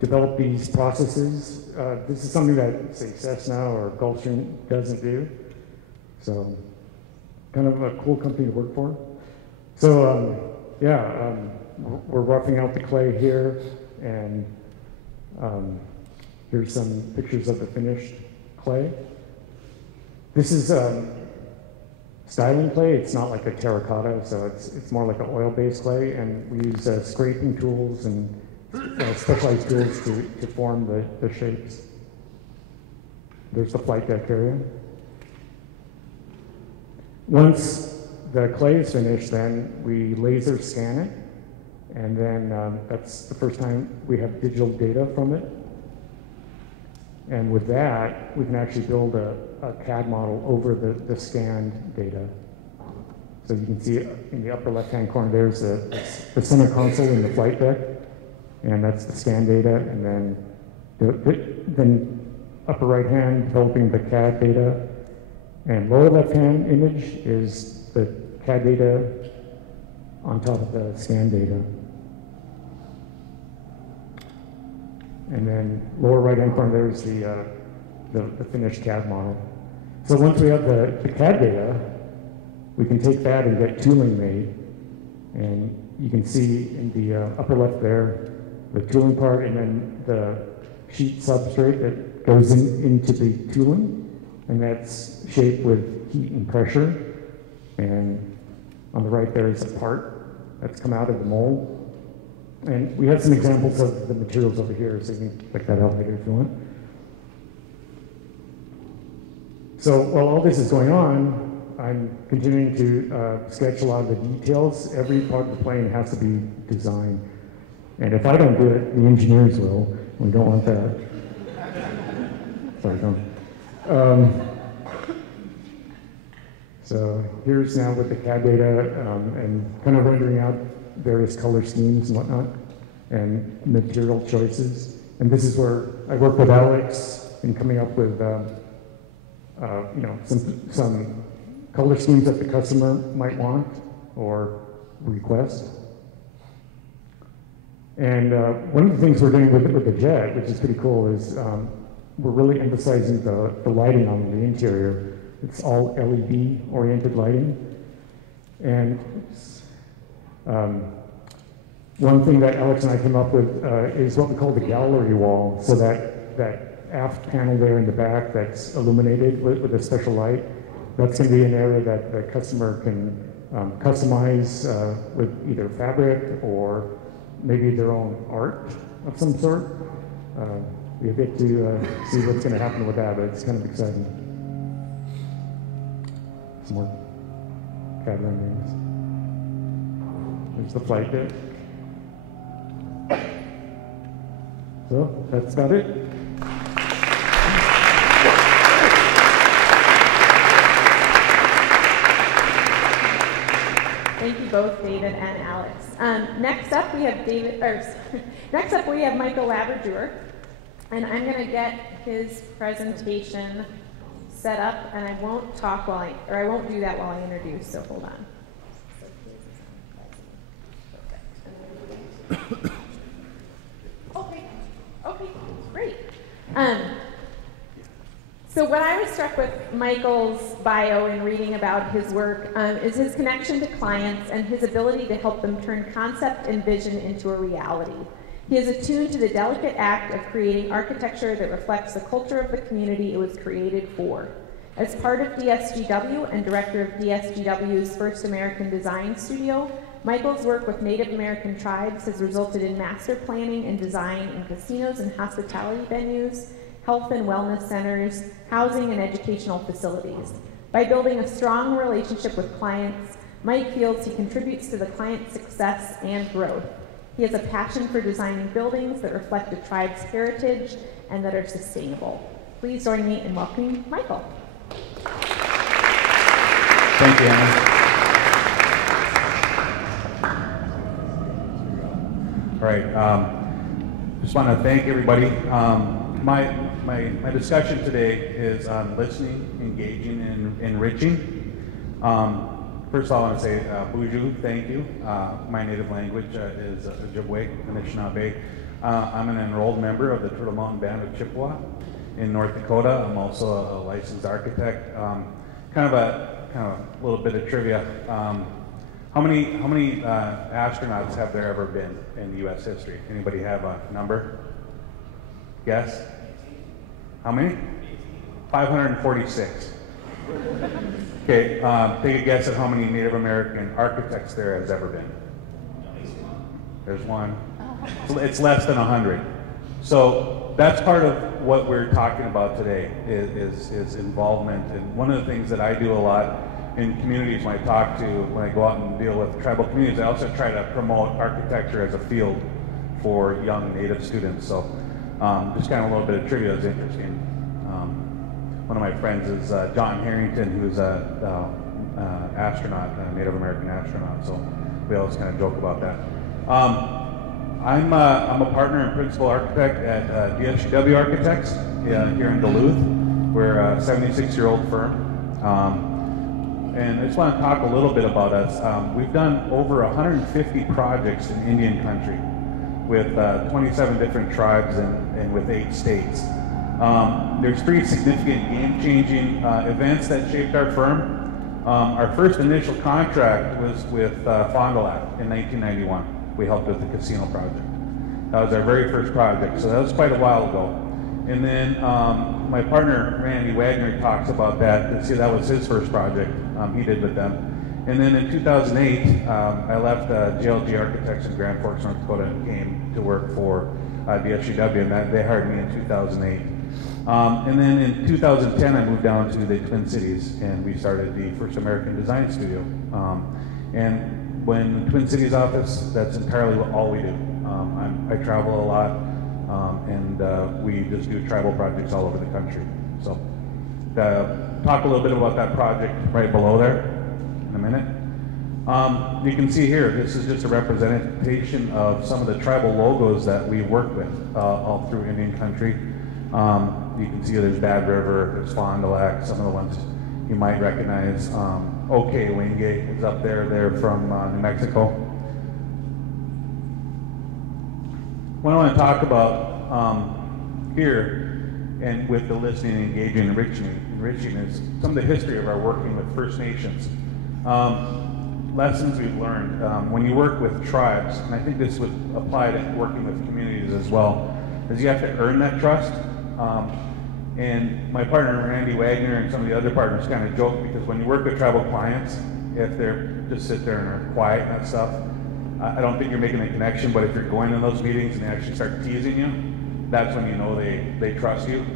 develop these processes. This is something that, say, Cessna or Gulfstream doesn't do. So kind of a cool company to work for. So we're roughing out the clay here, and here's some pictures of the finished clay. This is styling clay. It's not like a terracotta, so it's more like an oil-based clay, and we use scraping tools and specialized tools to form the shapes. There's the flight deck area. Once the clay is finished, then we laser scan it, and then that's the first time we have digital data from it. And with that, we can actually build a CAD model over the scanned data. So you can see in the upper left-hand corner, there's the center console in the flight deck, and that's the scan data. And then upper right-hand, developing the CAD data. And lower left-hand image is the CAD data on top of the scan data. And then lower right-hand corner, there's the finished CAD model. So once we have the CAD data, we can take that and get tooling made. And you can see in the upper left there, the tooling part, and then the sheet substrate that goes into the tooling. And that's shaped with heat and pressure. And on the right there is a part that's come out of the mold. And we have some examples of the materials over here, so you can check that out later if you want. So while all this is going on, I'm continuing to sketch a lot of the details. Every part of the plane has to be designed. And if I don't do it, the engineers will. We don't want that. Sorry, don't. So here's now with the CAD data and kind of rendering out various color schemes and whatnot, and material choices. And this is where I work with Alex in coming up with you know, some color schemes that the customer might want or request. And one of the things we're doing with the jet, which is pretty cool, is we're really emphasizing the lighting on the interior. It's all LED-oriented lighting. And one thing that Alex and I came up with is what we call the gallery wall. So that aft panel there in the back that's illuminated with a special light, that's going to be an area that the customer can customize with either fabric or maybe their own art of some sort. We get to see what's going to happen with that, but it's kind of exciting. Some more CAD renderings. There's the flight deck. So that's about it. Thank you both, David and Alex. Next up we have Michael Labrador, and I'm going to get his presentation set up, and I won't talk while I won't do that while I introduce. So hold on. Okay, great. So what I was struck with Michael's bio in reading about his work is his connection to clients and his ability to help them turn concept and vision into a reality. He is attuned to the delicate act of creating architecture that reflects the culture of the community it was created for. As part of DSGW and director of DSGW's First American Design Studio, Michael's work with Native American tribes has resulted in master planning and design in casinos and hospitality venues, health and wellness centers, housing and educational facilities. By building a strong relationship with clients, Mike feels he contributes to the client's success and growth. He has a passion for designing buildings that reflect the tribe's heritage and that are sustainable. Please join me in welcoming Michael. Thank you, Anna. All right, just want to thank everybody. My discussion today is on listening, engaging, and enriching. First of all, I want to say Buju, thank you. My native language is Ojibwe, Anishinaabe. I'm an enrolled member of the Turtle Mountain Band of Chippewa in North Dakota. I'm also a licensed architect. Kind of a little bit of trivia. How many astronauts have there ever been in U.S. history? Anybody have a number? Guess? How many? 546. Okay, take a guess at how many Native American architects there has ever been. There's one. It's less than 100. So that's part of what we're talking about today is involvement. And one of the things that I do a lot in communities when I go out and deal with tribal communities, I also try to promote architecture as a field for young Native students. So just kind of a little bit of trivia is interesting. One of my friends is John Harrington, who's an astronaut, a Native American astronaut. So we always kind of joke about that. I'm a partner and principal architect at DSGW Architects here in Duluth. We're a 76-year-old firm. And I just want to talk a little bit about us. We've done over 150 projects in Indian country with 27 different tribes and with 8 states. There's 3 significant game-changing events that shaped our firm. Our first initial contract was with Fond du Lac in 1991. We helped with the casino project. That was our very first project, so that was quite a while ago. And then my partner, Randy Wagner, talks about that. See, that was his first project he did with them. And then in 2008, I left JLG Architects in Grand Forks, North Dakota, and came to work for DSGW, and they hired me in 2008. And then in 2010, I moved down to the Twin Cities, and we started the first American design studio. And when the Twin Cities office, that's entirely all we do. I travel a lot, and we just do tribal projects all over the country. So, talk a little bit about that project right below there in a minute. You can see here, this is just a representation of some of the tribal logos that we work with all through Indian country. You can see there's Bad River, there's Fond du Lac, some of the ones you might recognize. OK Wenge is up there, they're from New Mexico. What I want to talk about here, and with the listening, engaging, enriching is some of the history of our working with First Nations. Lessons we've learned when you work with tribes, and I think this would apply to working with communities as well, is you have to earn that trust. And my partner Randy Wagner and some of the other partners kind of joke, because when you work with tribal clients, if they're just sit there and are quiet and that stuff, I don't think you're making a connection. But if you're going to those meetings and they actually start teasing you, that's when you know they trust you.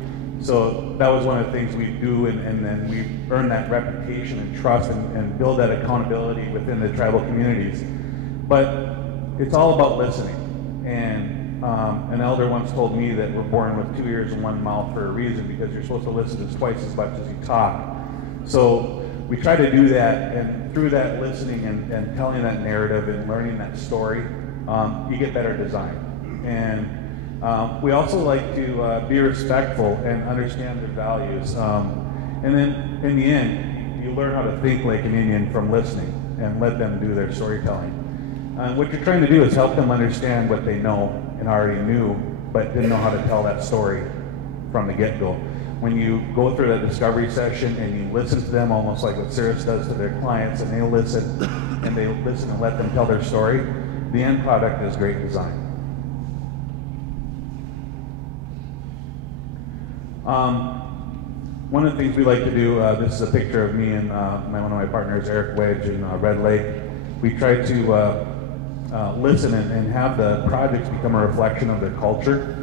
So that was one of the things we do, and then we earn that reputation and trust and build that accountability within the tribal communities. But it's all about listening. And an elder once told me that we're born with 2 ears and 1 mouth for a reason, because you're supposed to listen to twice as much as you talk. So we try to do that, and through that listening and telling that narrative and learning that story, you get better design. And we also like to be respectful and understand their values. And then in the end, you learn how to think like an Indian from listening and let them do their storytelling. What you're trying to do is help them understand what they know and already knew, but didn't know how to tell that story from the get-go. When you go through that discovery session and you listen to them, almost like what Cirrus does to their clients, and they listen and let them tell their story, the end product is great design. One of the things we like to do, this is a picture of me and one of my partners, Eric Wedge, in Red Lake. We try to listen and have the projects become a reflection of their culture.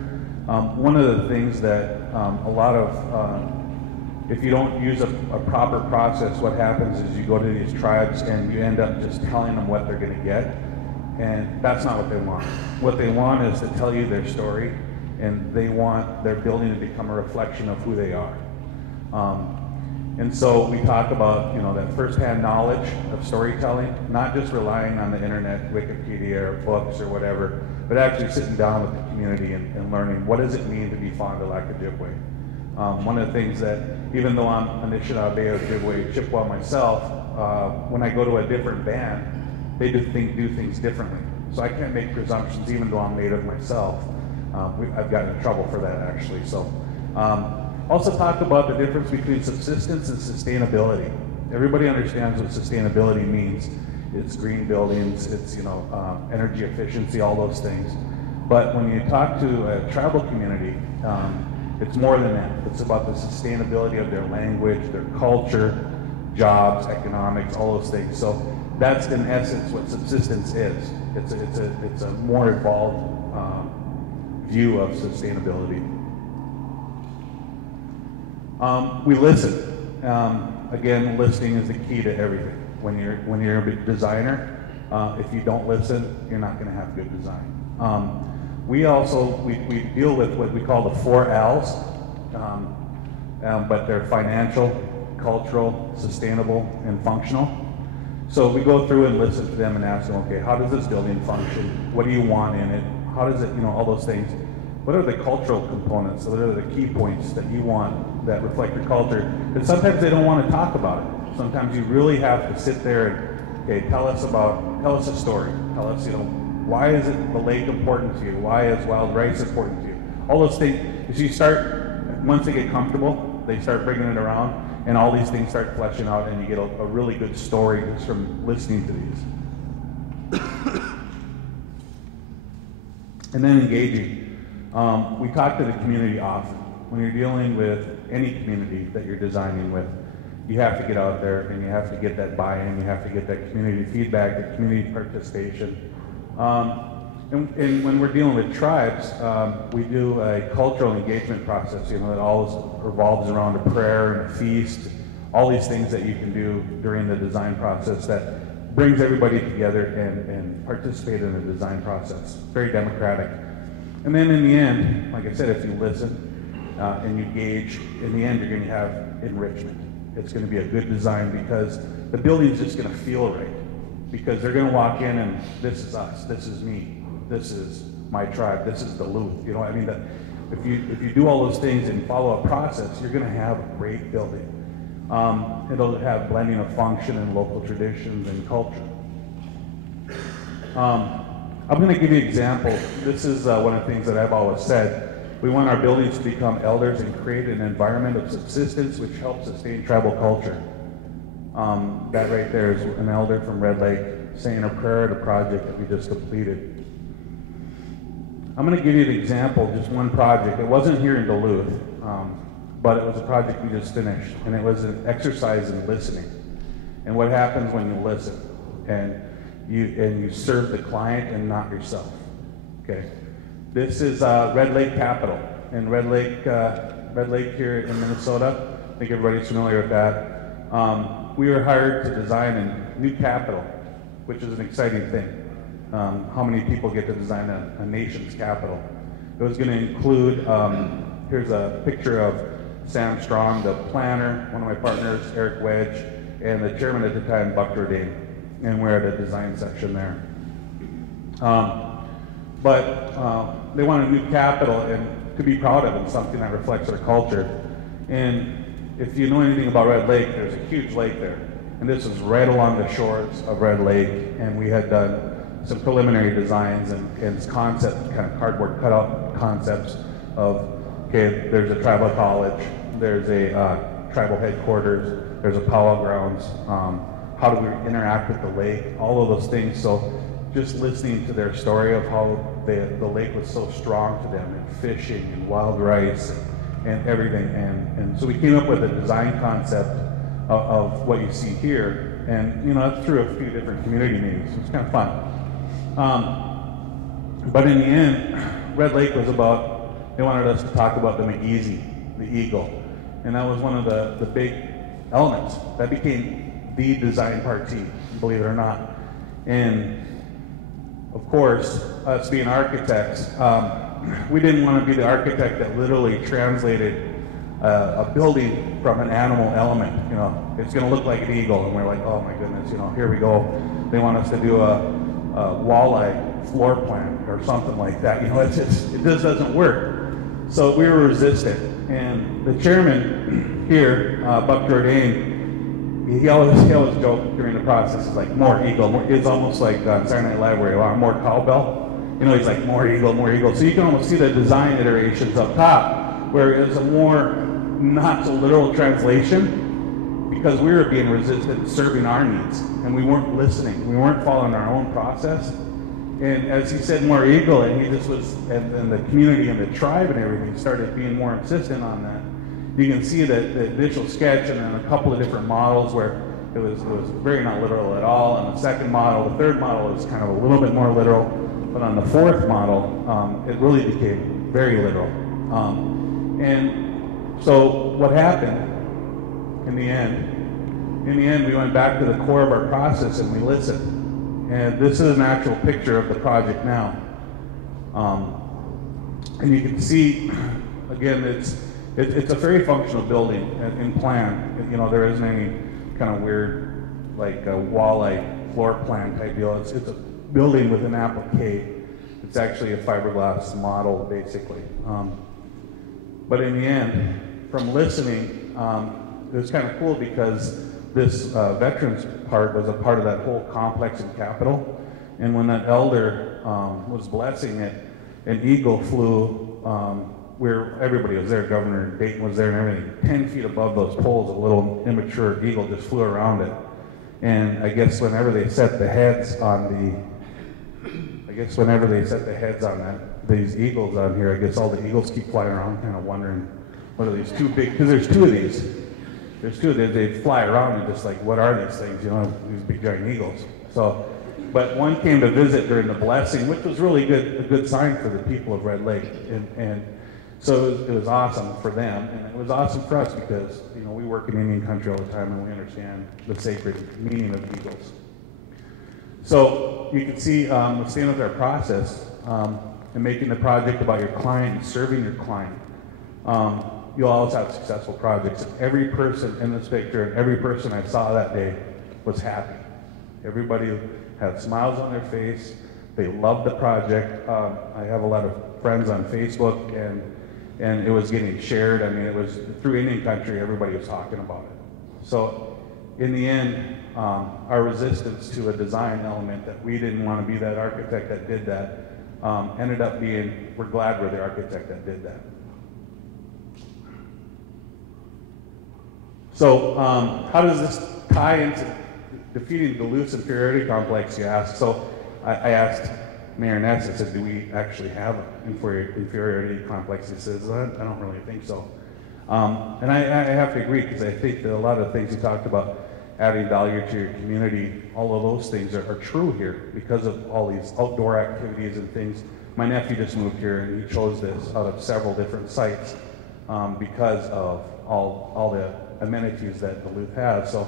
One of the things that a lot of, if you don't use a proper process, what happens is you go to these tribes and you end up just telling them what they're going to get, and that's not what they want. What they want is to tell you their story, and they want their building to become a reflection of who they are. And so we talk about, that firsthand knowledge of storytelling, not just relying on the internet, Wikipedia, or books or whatever, but actually sitting down with the community and learning what does it mean to be Fond du Lac Ojibwe. One of the things that, even though I'm Anishinaabe Ojibwe Chippewa myself, when I go to a different band, they do things differently. So I can't make presumptions, even though I'm Native myself. I've gotten in trouble for that, actually. So. Also talk about the difference between subsistence and sustainability. Everybody understands what sustainability means. It's green buildings, it's energy efficiency, all those things. But when you talk to a tribal community, it's more than that. It's about the sustainability of their language, their culture, jobs, economics, all those things. So that's in essence what subsistence is. It's a more evolved view of sustainability. We listen. Again, listening is the key to everything. When you're a designer, if you don't listen, you're not going to have good design. We deal with what we call the 4 L's, but they're financial, cultural, sustainable, and functional. So we go through and listen to them and ask them, okay, how does this building function? What do you want in it? How does it, all those things. What are the cultural components? What are the key points that you want that reflect your culture? And sometimes they don't want to talk about it. Sometimes you really have to sit there and, okay, tell us a story. Tell us, why is the lake important to you? Why is wild rice important to you? All those things. As you start, once they get comfortable, they start bringing it around, and all these things start fleshing out, and you get a really good story just from listening to these. And then engaging. We talk to the community often. When you're dealing with any community that you're designing with, you have to get out there and you have to get that buy-in, you have to get that community feedback, that community participation. And when we're dealing with tribes, we do a cultural engagement process, you know, that all revolves around a prayer and a feast, all these things that you can do during the design process that brings everybody together and participate in the design process. Very democratic. And then in the end, like I said, if you listen and you gauge, in the end you're going to have enrichment. It's going to be a good design because the building's just going to feel right. Because they're going to walk in and this is us, this is me, this is my tribe, this is Duluth. You know, I mean, if you do all those things and follow a process, you're going to have a great building. It'll have blending of function and local traditions and culture. I'm going to give you an example. This is one of the things that I've always said. We want our buildings to become elders and create an environment of subsistence which helps sustain tribal culture. That right there is an elder from Red Lake saying a prayer at a project that we just completed. I'm going to give you an example, just one project. It wasn't here in Duluth, but it was a project we just finished, and it was an exercise in listening. And what happens when you listen and you serve the client and not yourself. Okay. This is Red Lake Capital, and Red Lake here in Minnesota. I think everybody's familiar with that. We were hired to design a new capital, which is an exciting thing. How many people get to design a nation's capital? It was going to include, here's a picture of Sam Strong, the planner, one of my partners, Eric Wedge, and the chairman at the time, Buck Jourdain, and we're at the design section there. But they want a new capital and to be proud of and something that reflects our culture. And if you know anything about Red Lake, there's a huge lake there. And this is right along the shores of Red Lake, and we had done some preliminary designs and concept, kind of cardboard cutout concepts of, okay, there's a tribal college, there's a tribal headquarters, there's a powwow grounds, how do we interact with the lake, all of those things. So just listening to their story of how the lake was so strong to them, and fishing and wild rice and everything. And so we came up with a design concept of what you see here. And, you know, that's through a few different community meetings. It's kind of fun. But in the end, Red Lake was about, they wanted us to talk about the McGeezy, the eagle. And that was one of the big elements. That became the design party, believe it or not. And of course, us being architects, we didn't want to be the architect that literally translated a building from an animal element. You know, it's going to look like an eagle, and we're like, oh my goodness, you know, here we go. They want us to do a walleye floor plan or something like that. You know, it just doesn't work. So we were resistant, and the chairman here, Buck Jourdain, he always joked during the process. He's like, more eagle. More, it's almost like Saturday Night Live where you want more cowbell. You know, he's like, more eagle, more eagle. So you can almost see the design iterations up top, where it's a more not so literal translation, because we were being resistant, serving our needs, and we weren't listening. We weren't following our own process. And as he said, more eagle, and he just was, and the community and the tribe and everything started being more insistent on that. You can see that the initial sketch and then a couple of different models where it was very not literal at all. On the second model, the third model was kind of a little bit more literal, but on the fourth model, it really became very literal. And so what happened in the end, we went back to the core of our process and we listened. And this is an actual picture of the project now. And you can see, again, it's a very functional building in plan. You know, there isn't any kind of weird, like a walleye floor plan type deal. It's a building with an applique. It's actually a fiberglass model, basically. But in the end, from listening, it was kind of cool because this veterans part was a part of that whole complex and capital. And when that elder was blessing it, an eagle flew where everybody was there. Governor Dayton was there and everything. 10 feet above those poles, a little immature eagle just flew around it. And I guess whenever they set the heads on these eagles on here, I guess all the eagles keep flying around, kind of wondering, what are these two big? Because there's two of these. There's two of these. They fly around and just like, what are these things? You know, these big giant eagles. So but one came to visit during the blessing, which was really a good sign for the people of Red Lake. And so it was awesome for them, and it was awesome for us because, you know, we work in Indian country all the time and we understand the sacred meaning of eagles. So you can see, staying with our process and making the project about your client and serving your client. You'll always have successful projects. Every person in this picture and every person I saw that day was happy. Everybody had smiles on their face. They loved the project. I have a lot of friends on Facebook, and it was getting shared. I mean, it was through Indian country, everybody was talking about it. So in the end, our resistance to a design element that we didn't want to be that architect that did that ended up being, we're glad we're the architect that did that. So how does this tie into defeating Duluth's inferiority complex, you ask? So I asked Mayor Ness, I said, do we actually have an inferiority complex? He says, I don't really think so. And I have to agree, because I think that a lot of the things he talked about, adding value to your community, all of those things are true here because of all these outdoor activities and things. My nephew just moved here and he chose this out of several different sites because of all the amenities that Duluth has. So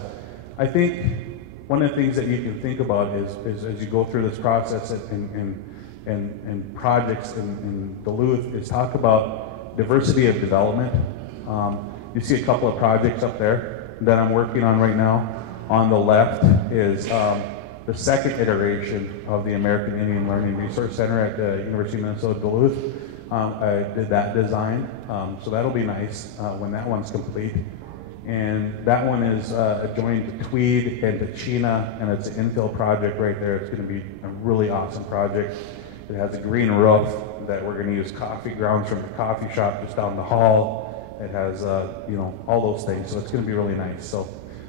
I think one of the things that you can think about is as you go through this process and projects in Duluth is talk about diversity of development. You see a couple of projects up there that I'm working on right now. On the left is the second iteration of the American Indian Learning Resource Center at the University of Minnesota Duluth. I did that design, so that'll be nice when that one's complete. And that one is adjoined to Tweed and to Chena, and it's an infill project right there. It's going to be a really awesome project. It has a green roof that we're going to use coffee grounds from the coffee shop just down the hall. It has, you know, all those things, so it's going to be really nice. So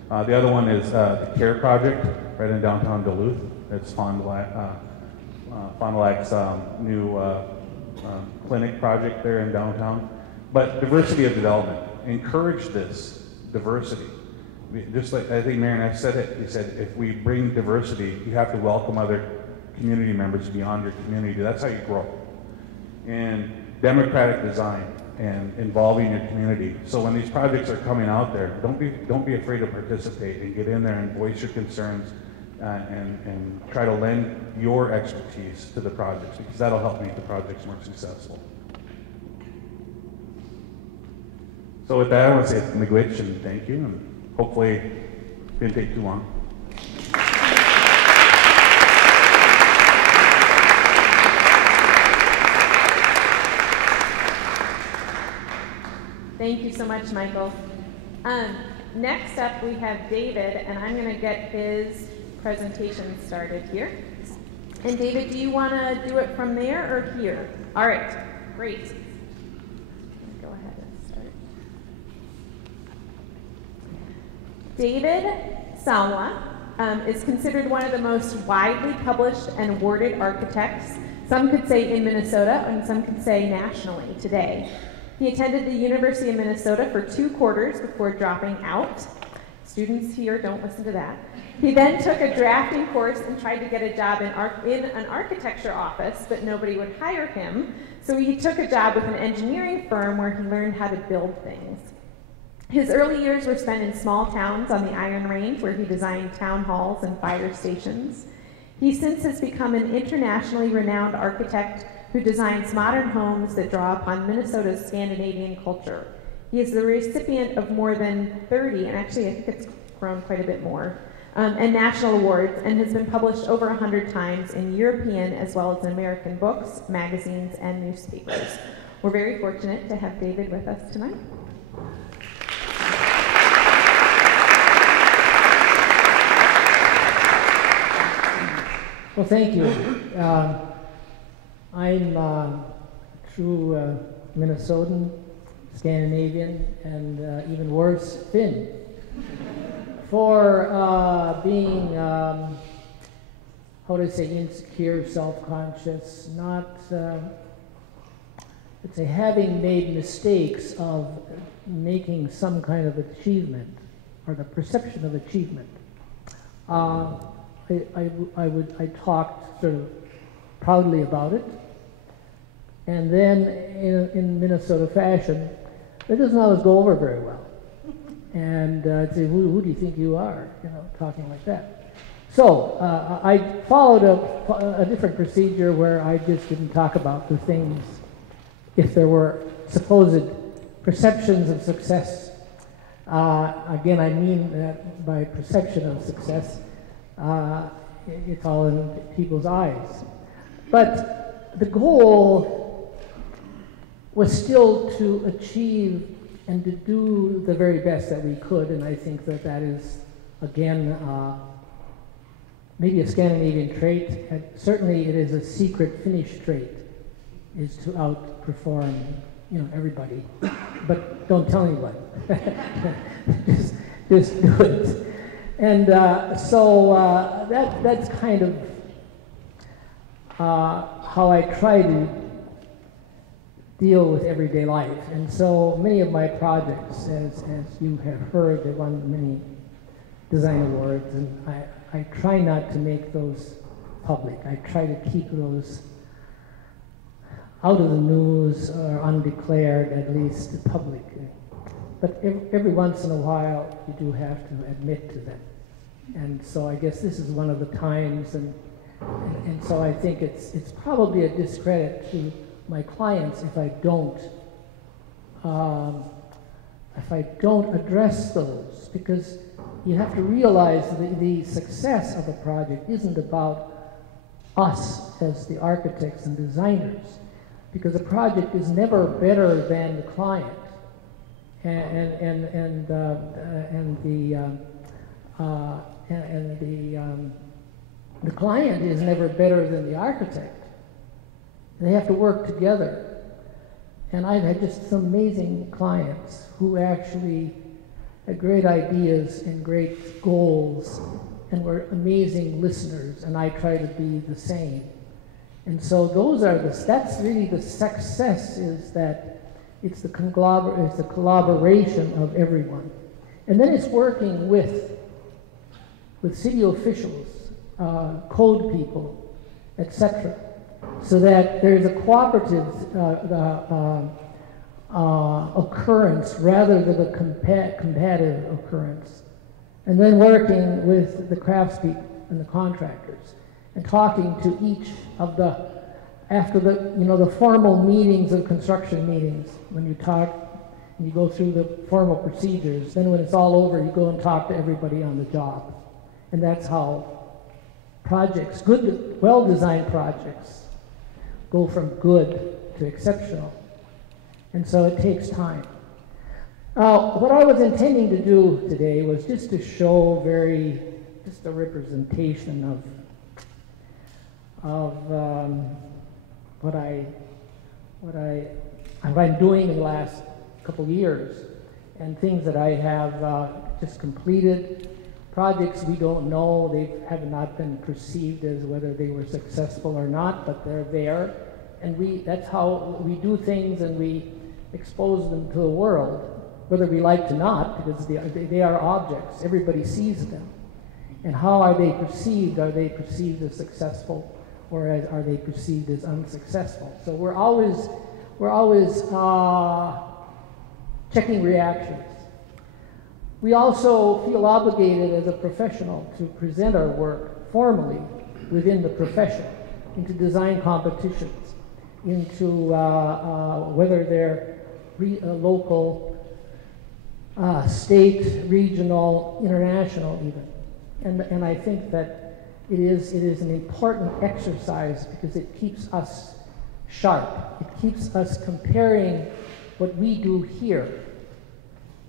the other one is the CARE project right in downtown Duluth. It's Fond du Lac's new clinic project there in downtown. But diversity of development, encourage this diversity. Just like I think Mayor Ness said it, he said, if we bring diversity, you have to welcome other community members beyond your community. That's how you grow. And democratic design and involving your community. So when these projects are coming out there, don't be afraid to participate and get in there and voice your concerns and try to lend your expertise to the projects, because that'll help make the projects more successful. So with that, I want to say miigwech and thank you, and hopefully it didn't take too long. Thank you so much, Michael. Next up, we have David, and I'm going to get his presentation started here. And David, do you want to do it from there or here? All right, great. Go ahead and start. David Salwa is considered one of the most widely published and awarded architects, some could say in Minnesota, and some could say nationally today. He attended the University of Minnesota for 2 quarters before dropping out. Students here, don't listen to that. He then took a drafting course and tried to get a job in an architecture office, but nobody would hire him. So he took a job with an engineering firm where he learned how to build things. His early years were spent in small towns on the Iron Range, where he designed town halls and fire stations. He since has become an internationally renowned architect who designs modern homes that draw upon Minnesota's Scandinavian culture. He is the recipient of more than 30, and actually I think it's grown quite a bit more, and national awards, and has been published over 100 times in European as well as in American books, magazines, and newspapers. We're very fortunate to have David with us tonight. Well, thank you. I'm a true Minnesotan, Scandinavian, and even worse, Finn. For being, how do I say, insecure, self-conscious, not, let's say, having made mistakes of making some kind of achievement, or the perception of achievement. I talked sort of proudly about it. And then in Minnesota fashion, it doesn't always go over very well. And I'd say, who do you think you are? You know, talking like that. So I followed a different procedure where I just didn't talk about the things, if there were supposed perceptions of success. Again, I mean that by perception of success, it's all in people's eyes. But the goal was still to achieve and to do the very best that we could, and I think that that is, again, maybe a Scandinavian trait, and certainly it is a secret Finnish trait, is to outperform, you know, everybody. But don't tell anyone. just do it. And so that's kind of how I try to deal with everyday life. And so many of my projects, as you have heard, they won many design awards, and I try not to make those public. I try to keep those out of the news or undeclared, at least public. But every once in a while, you do have to admit to them. And so I guess this is one of the times, and so I think it's probably a discredit to my clients if I don't address those, because you have to realize the success of a project isn't about us as the architects and designers, because a project is never better than the client, the client is never better than the architect. They have to work together. And I've had just some amazing clients who actually had great ideas and great goals and were amazing listeners, and I try to be the same. And so that's really the success, is that it's the collaboration of everyone. And then it's working with city officials, code people, etc., so that there's a cooperative occurrence rather than a combative occurrence. And then working with the craftspeople and the contractors, and talking to each of after the formal meetings of construction meetings, when you talk and you go through the formal procedures, then when it's all over, you go and talk to everybody on the job. And that's how projects, good, well-designed projects, go from good to exceptional. And so it takes time. What I was intending to do today was just to show just a representation of what I'm doing in the last couple of years, and things that I have just completed. Projects we don't know, they have not been perceived as whether they were successful or not, but they're there. And that's how we do things, and we expose them to the world, whether we like to not, because they are objects. Everybody sees them. And how are they perceived? Are they perceived as successful, or are they perceived as unsuccessful? So we're always checking reactions. We also feel obligated as a professional to present our work formally within the profession, into design competitions, into whether they're local, state, regional, international even. And I think that it is an important exercise, because it keeps us sharp. It keeps us comparing what we do here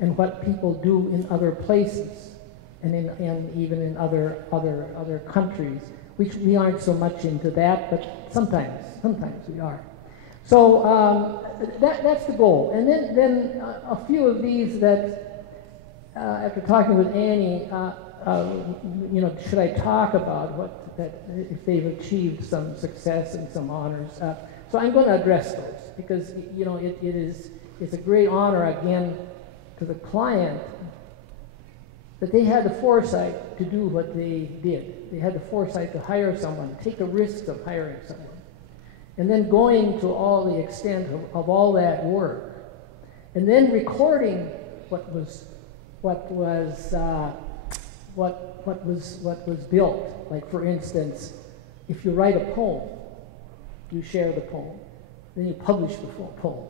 and what people do in other places, and even in other countries, which we aren't so much into that, but sometimes we are. So that's the goal. And then a few of these that, after talking with Annie, should I talk about if they've achieved some success and some honors? So I'm going to address those, because it's a great honor, again, to the client that they had the foresight to do what they did. They had the foresight to hire someone, take the risks of hiring someone, and then going to all the extent of all that work, and then recording what was built. Like, for instance, if you write a poem, you share the poem, then you publish the poem.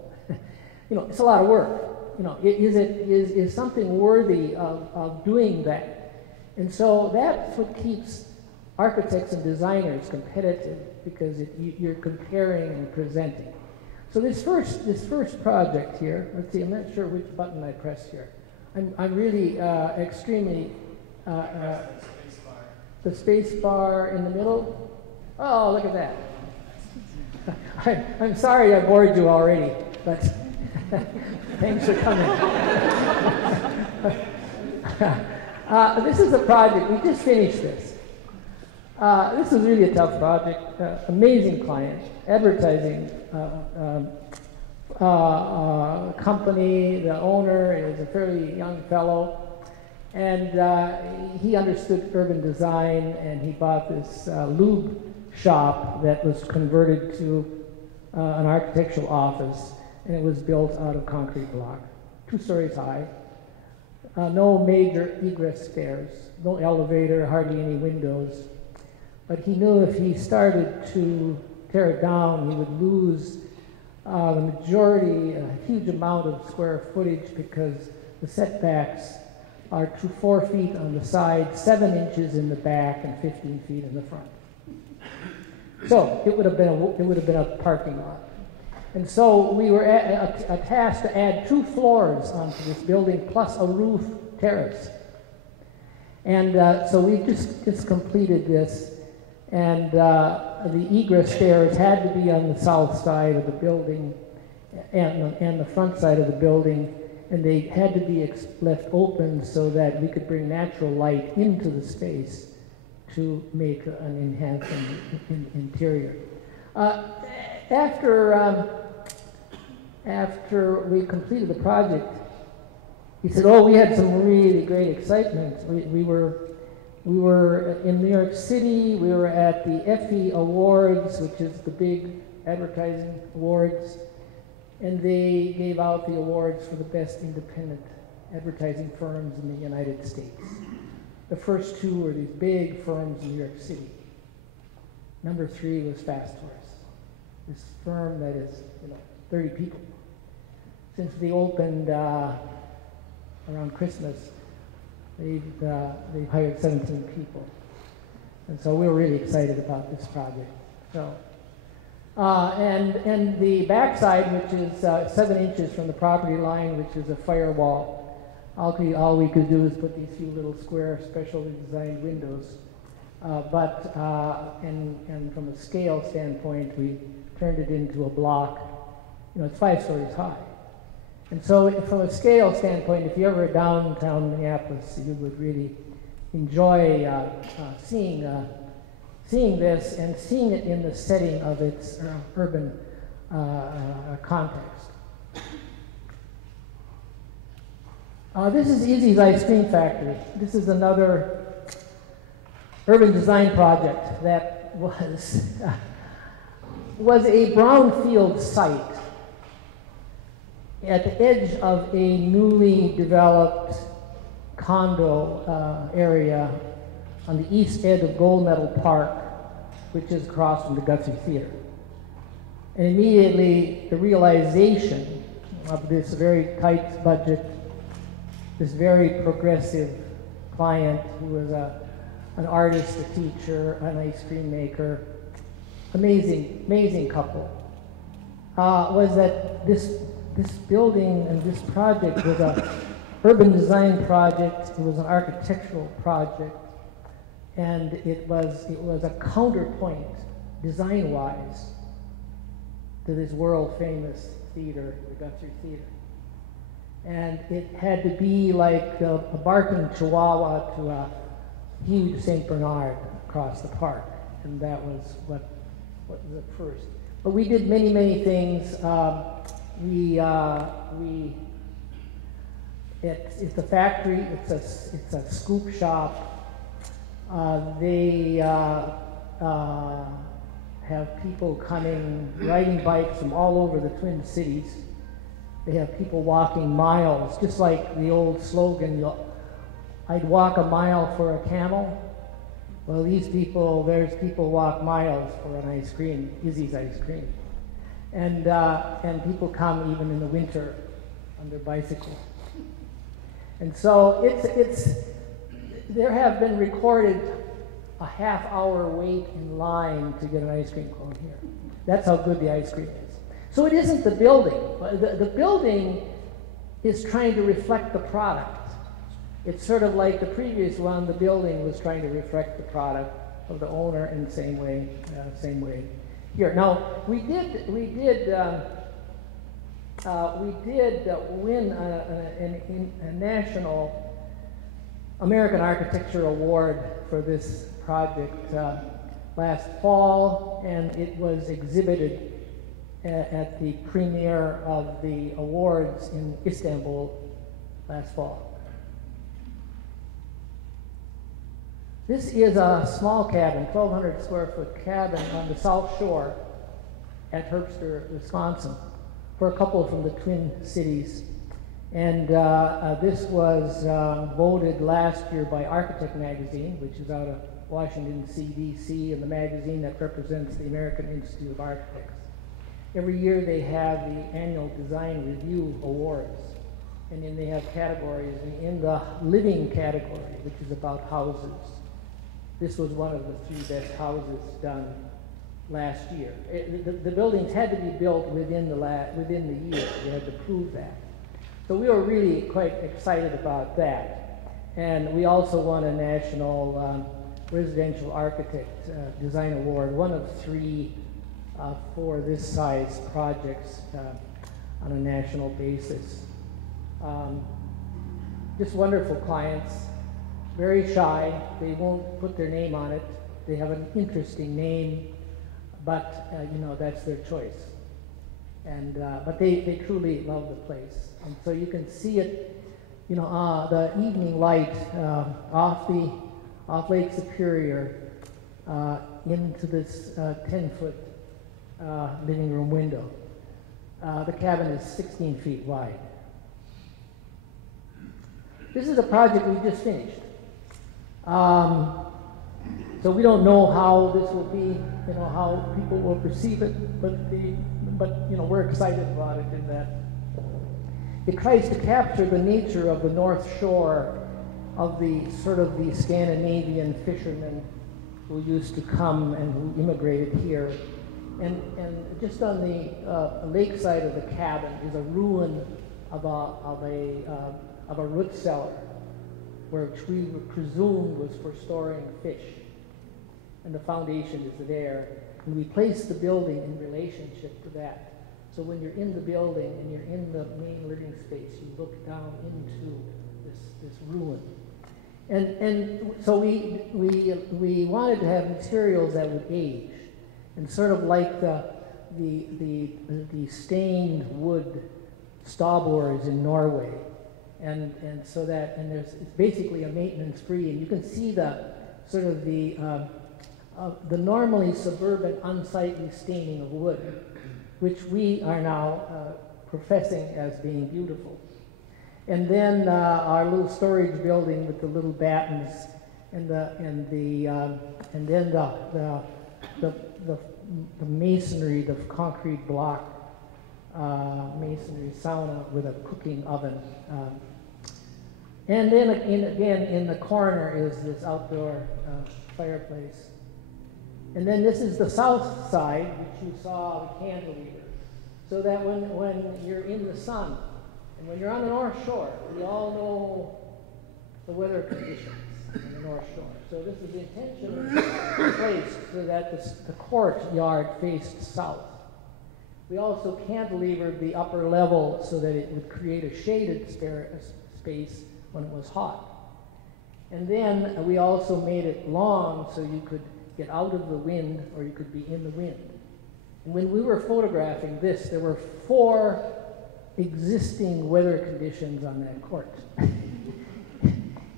You know, it's a lot of work. You know, is something worthy of doing that? And so that's what keeps architects and designers competitive, because you're comparing and presenting. So this first project here, let's see, I'm not sure which button I pressed here. I'm really extremely, the space bar in the middle. Oh, look at that. I'm sorry I bored you already, but thanks for coming. This is a project, we just finished this. This is really a tough project, amazing client, advertising company. The owner is a fairly young fellow, and he understood urban design, and he bought this lube shop that was converted to an architectural office, and it was built out of concrete block, 2 stories high, no major egress stairs, no elevator, hardly any windows. But he knew if he started to tear it down, he would lose the majority, a huge amount of square footage, because the setbacks are to 4 feet on the side, 7 inches in the back, and 15 feet in the front. So it would have been a parking lot. And so we were tasked to add 2 floors onto this building, plus a roof terrace. And so we just completed this. And the egress stairs had to be on the south side of the building and the front side of the building, and they had to be left open so that we could bring natural light into the space to make an enhancing interior. After we completed the project, he said, "Oh, we had some really great excitement. We were in New York City. We were at the Effie Awards, which is the big advertising awards, and they gave out the awards for the best independent advertising firms in the United States. The first 2 were these big firms in New York City. Number 3 was Fast Horse, this firm that is, 30 people. Since they opened around Christmas, they've hired 17 people. And so we were really excited about this project. So, and the backside, which is 7 inches from the property line, which is a firewall, all we could do is put these few little square specially designed windows. And from a scale standpoint, we turned it into a block. It's 5 stories high. And so from a scale standpoint, if you're ever downtown Minneapolis, you would really enjoy seeing this and seeing it in the setting of its urban context. This is Easy's Ice Cream Factory. This is another urban design project that was a brownfield site at the edge of a newly developed condo area on the east edge of Gold Medal Park, which is across from the Guthrie Theater. And immediately the realization of this very tight budget, this very progressive client who was an artist, a teacher, an ice cream maker, amazing couple, was that this building and this project was an urban design project, it was an architectural project, and it was a counterpoint, design-wise, to this world-famous theater, the Guthrie Theater. And it had to be like a barking chihuahua to a huge St. Bernard across the park, and that was what was at first. But we did many things. It's a factory. It's a scoop shop. They have people coming, riding bikes from all over the Twin Cities. They have people walking miles, just like the old slogan, I'd walk a mile for a camel. Well, there's people walk miles for an ice cream, Izzy's ice cream. And people come even in the winter on their bicycle. And so there have been recorded a half-hour wait in line to get an ice cream cone here. That's how good the ice cream is. So it isn't the building. The building is trying to reflect the product. It's sort of like the previous one, the building was trying to reflect the product of the owner in the same way here. Now, we did win a national American Architecture Award for this project last fall, and it was exhibited at the premiere of the awards in Istanbul last fall. This is a small cabin, 1,200 square foot cabin on the South Shore at Herbster, Wisconsin, for a couple from the Twin Cities. And this was voted last year by Architect Magazine, which is out of Washington, D.C., and the magazine that represents the American Institute of Architects. Every year they have the annual Design Review Awards, and then they have categories. And in the living category, which is about houses, this was one of the 3 best houses done last year. The buildings had to be built within the year. They had to prove that. So we were really quite excited about that. And we also won a National Residential Architect Design Award, one of 3 for this size projects on a national basis. Just wonderful clients, very shy. They won't put their name on it. They have an interesting name, but that's their choice. And but they truly love the place. And so you can see it, the evening light off Lake Superior into this 10-foot living room window. The cabin is 16 feet wide. This is a project we just finished. So we don't know how this will be, how people will perceive it, but we're excited about it in that it tries to capture the nature of the North Shore of the sort of the Scandinavian fishermen who used to come and who immigrated here. And just on the lake side of the cabin is a ruin of a root cellar, which we presumed was for storing fish. And the foundation is there. And we placed the building in relationship to that. So when you're in the building and you're in the main living space, you look down into this ruin. And so we wanted to have materials that would age, and sort of like the stained wood staubours in Norway, and so that it's basically a maintenance free, and you can see the sort of the normally suburban unsightly staining of wood, which we are now professing as being beautiful. And then our little storage building with the little battens, and then the masonry, the concrete block masonry sauna with a cooking oven. And then again in the corner is this outdoor fireplace. And then this is the south side, which you saw the cantilever. So that when you're in the sun, and when you're on the North Shore, we all know the weather conditions on the North Shore. So this is intentionally placed so that the courtyard faced south. We also cantilevered the upper level so that it would create a shaded space when it was hot. And then we also made it long so you could get out of the wind or you could be in the wind. And when we were photographing this, there were 4 existing weather conditions on that court.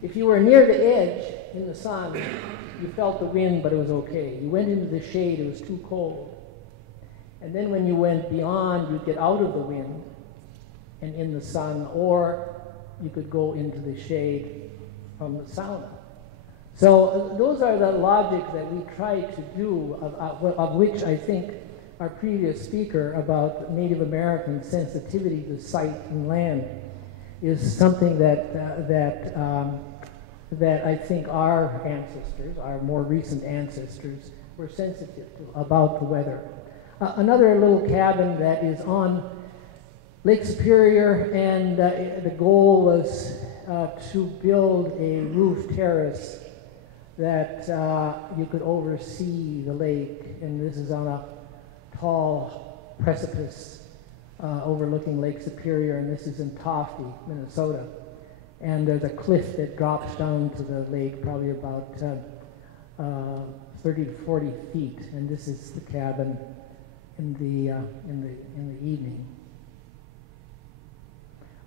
If you were near the edge in the sun, you felt the wind, but it was okay. You went into the shade, it was too cold. And then when you went beyond, you'd get out of the wind and in the sun, or you could go into the shade from the sauna. So those are the logic that we try to do, of which I think our previous speaker about Native American sensitivity to sight and land is something that I think our ancestors, our more recent ancestors, were sensitive to about the weather. Another little cabin that is on Lake Superior, and the goal was to build a roof terrace that you could oversee the lake, and this is on a tall precipice overlooking Lake Superior, and this is in Tofty, Minnesota. And there's a cliff that drops down to the lake, probably about 30 to 40 feet, and this is the cabin in the evening.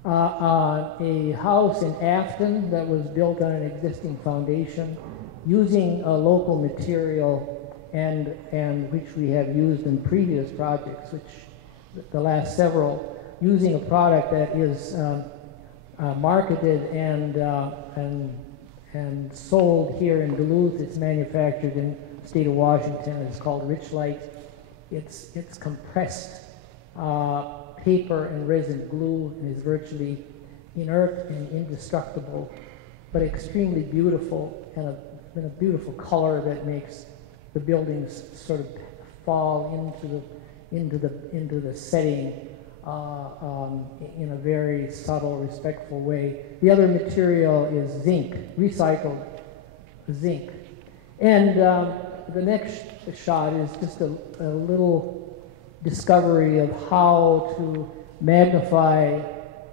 A house in Afton that was built on an existing foundation using a local material and which we have used in previous projects, which the last several, using a product that is marketed and sold here in Duluth. It's manufactured in the state of Washington. It's called Rich Light. It's compressed paper and resin glue, and is virtually inert and indestructible, but extremely beautiful, and a beautiful color that makes the buildings sort of fall into the setting in a very subtle, respectful way. The other material is zinc, recycled zinc. And the next shot is just a little discovery of how to magnify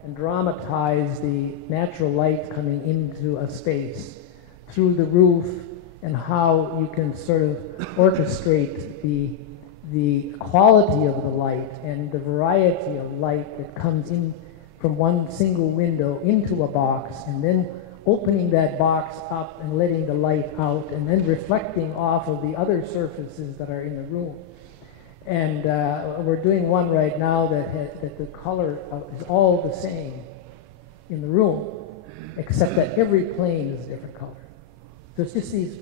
and dramatize the natural light coming into a space through the roof, and how you can sort of orchestrate the quality of the light and the variety of light that comes in from one single window into a box, and then opening that box up and letting the light out, and then reflecting off of the other surfaces that are in the room. And we're doing one right now that the color is all the same in the room, except that every plane is a different color. So it's just these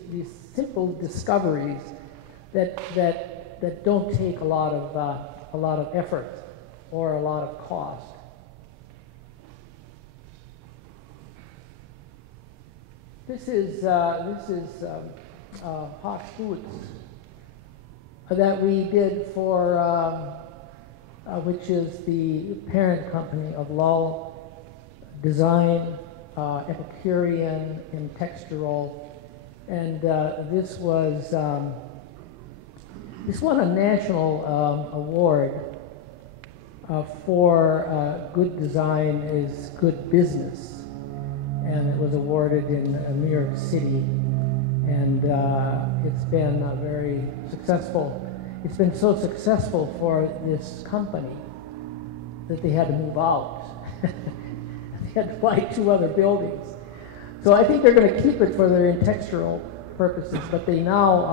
simple discoveries that don't take a lot of effort or a lot of cost. This is hot foods that we did for, which is the parent company of Lull Design, Epicurean, and Textural, and this won a national award for good design is good business, and it was awarded in New York City. And it's been very successful. It's been so successful for this company that they had to move out. They had to buy 2 other buildings. So I think they're going to keep it for their textural purposes, but they now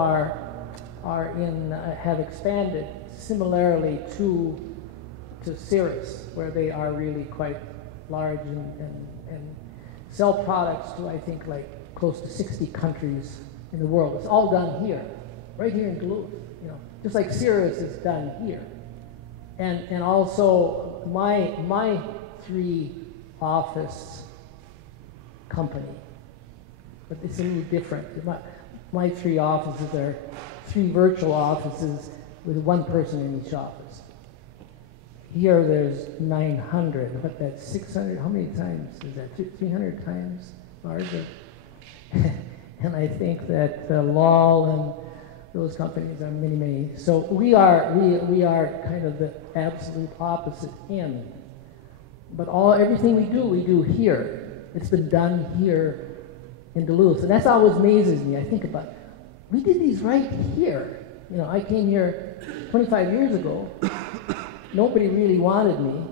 have expanded similarly to Cirrus, where they are really quite large and sell products to, I think, like close to 60 countries in the world. It's all done here, right here in Duluth, just like Cirrus is done here. And also my 3 office company, but it's a little different. My 3 offices are 3 virtual offices with 1 person in each office. Here there's 900, but that's 600, how many times is that? 300 times larger? And I think that Lull and those companies are many, many. So we are kind of the absolute opposite end. But everything we do here. It's been done here in Duluth. And that's always amazes me. I think about, we did these right here. I came here 25 years ago. Nobody really wanted me.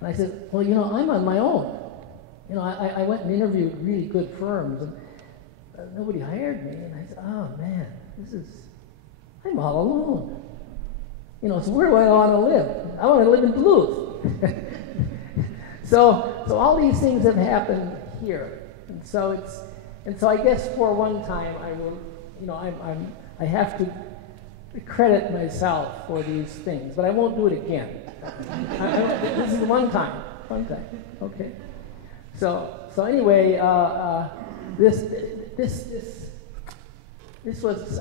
And I said, well, you know, I'm on my own. You know, I went and interviewed really good firms, and nobody hired me. And I said, oh man, I'm all alone. You know, so where do I want to live? I want to live in Duluth. So all these things have happened here, and so I guess for one time I will, you know, I have to credit myself for these things, but I won't do it again. This is one time, okay. So anyway, this was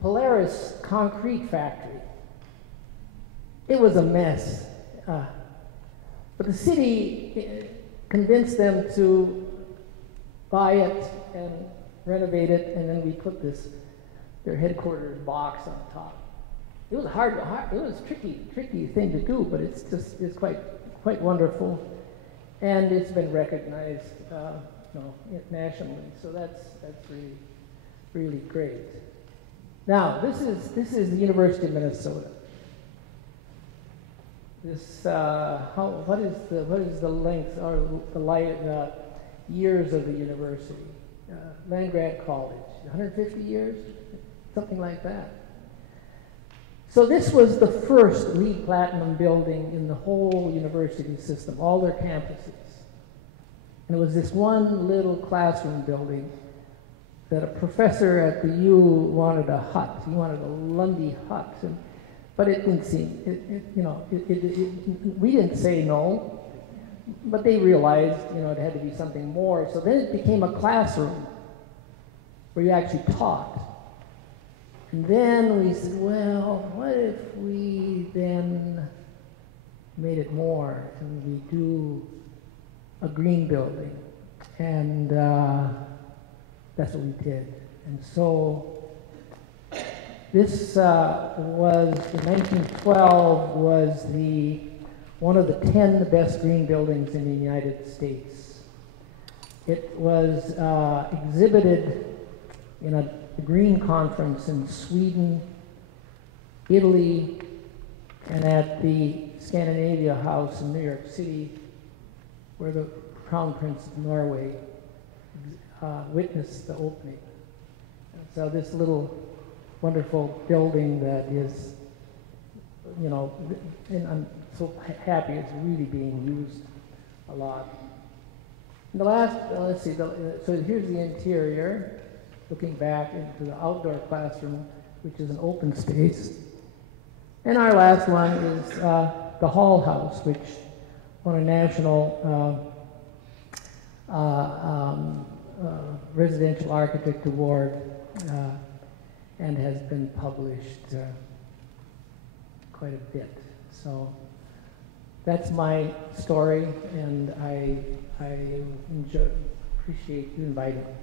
Polaris Concrete Factory. It was a mess, but the city convinced them to buy it and renovate it, and then we put their headquarters box on top. It was it was a tricky thing to do, but it's quite wonderful, and it's been recognized, you know, nationally. So that's really great. Now this is the University of Minnesota. This what is the length or the years of the university? Land grant college, 150 years, something like that. So this was the first LEED Platinum building in the whole university system, all their campuses. And it was this one little classroom building that a professor at the U wanted a hut. He wanted a Lundy hut, but it didn't seem, we didn't say no, but they realized, you know, it had to be something more. So then it became a classroom where you actually taught. And then we said, well, what if we then made it more and we do a green building? And that's what we did. And so this was, in 1912, was one of the 10 best green buildings in the United States. It was exhibited in a green conference in Sweden, Italy, and at the Scandinavia House in New York City, where the Crown Prince of Norway witnessed the opening. And so this little wonderful building that is, you know, and I'm so happy it's really being used a lot. And the last, let's see, so here's the interior, looking back into the outdoor classroom, which is an open space. And our last one is the Hall House, which won a national residential architect award and has been published quite a bit. So that's my story, and I appreciate you inviting me.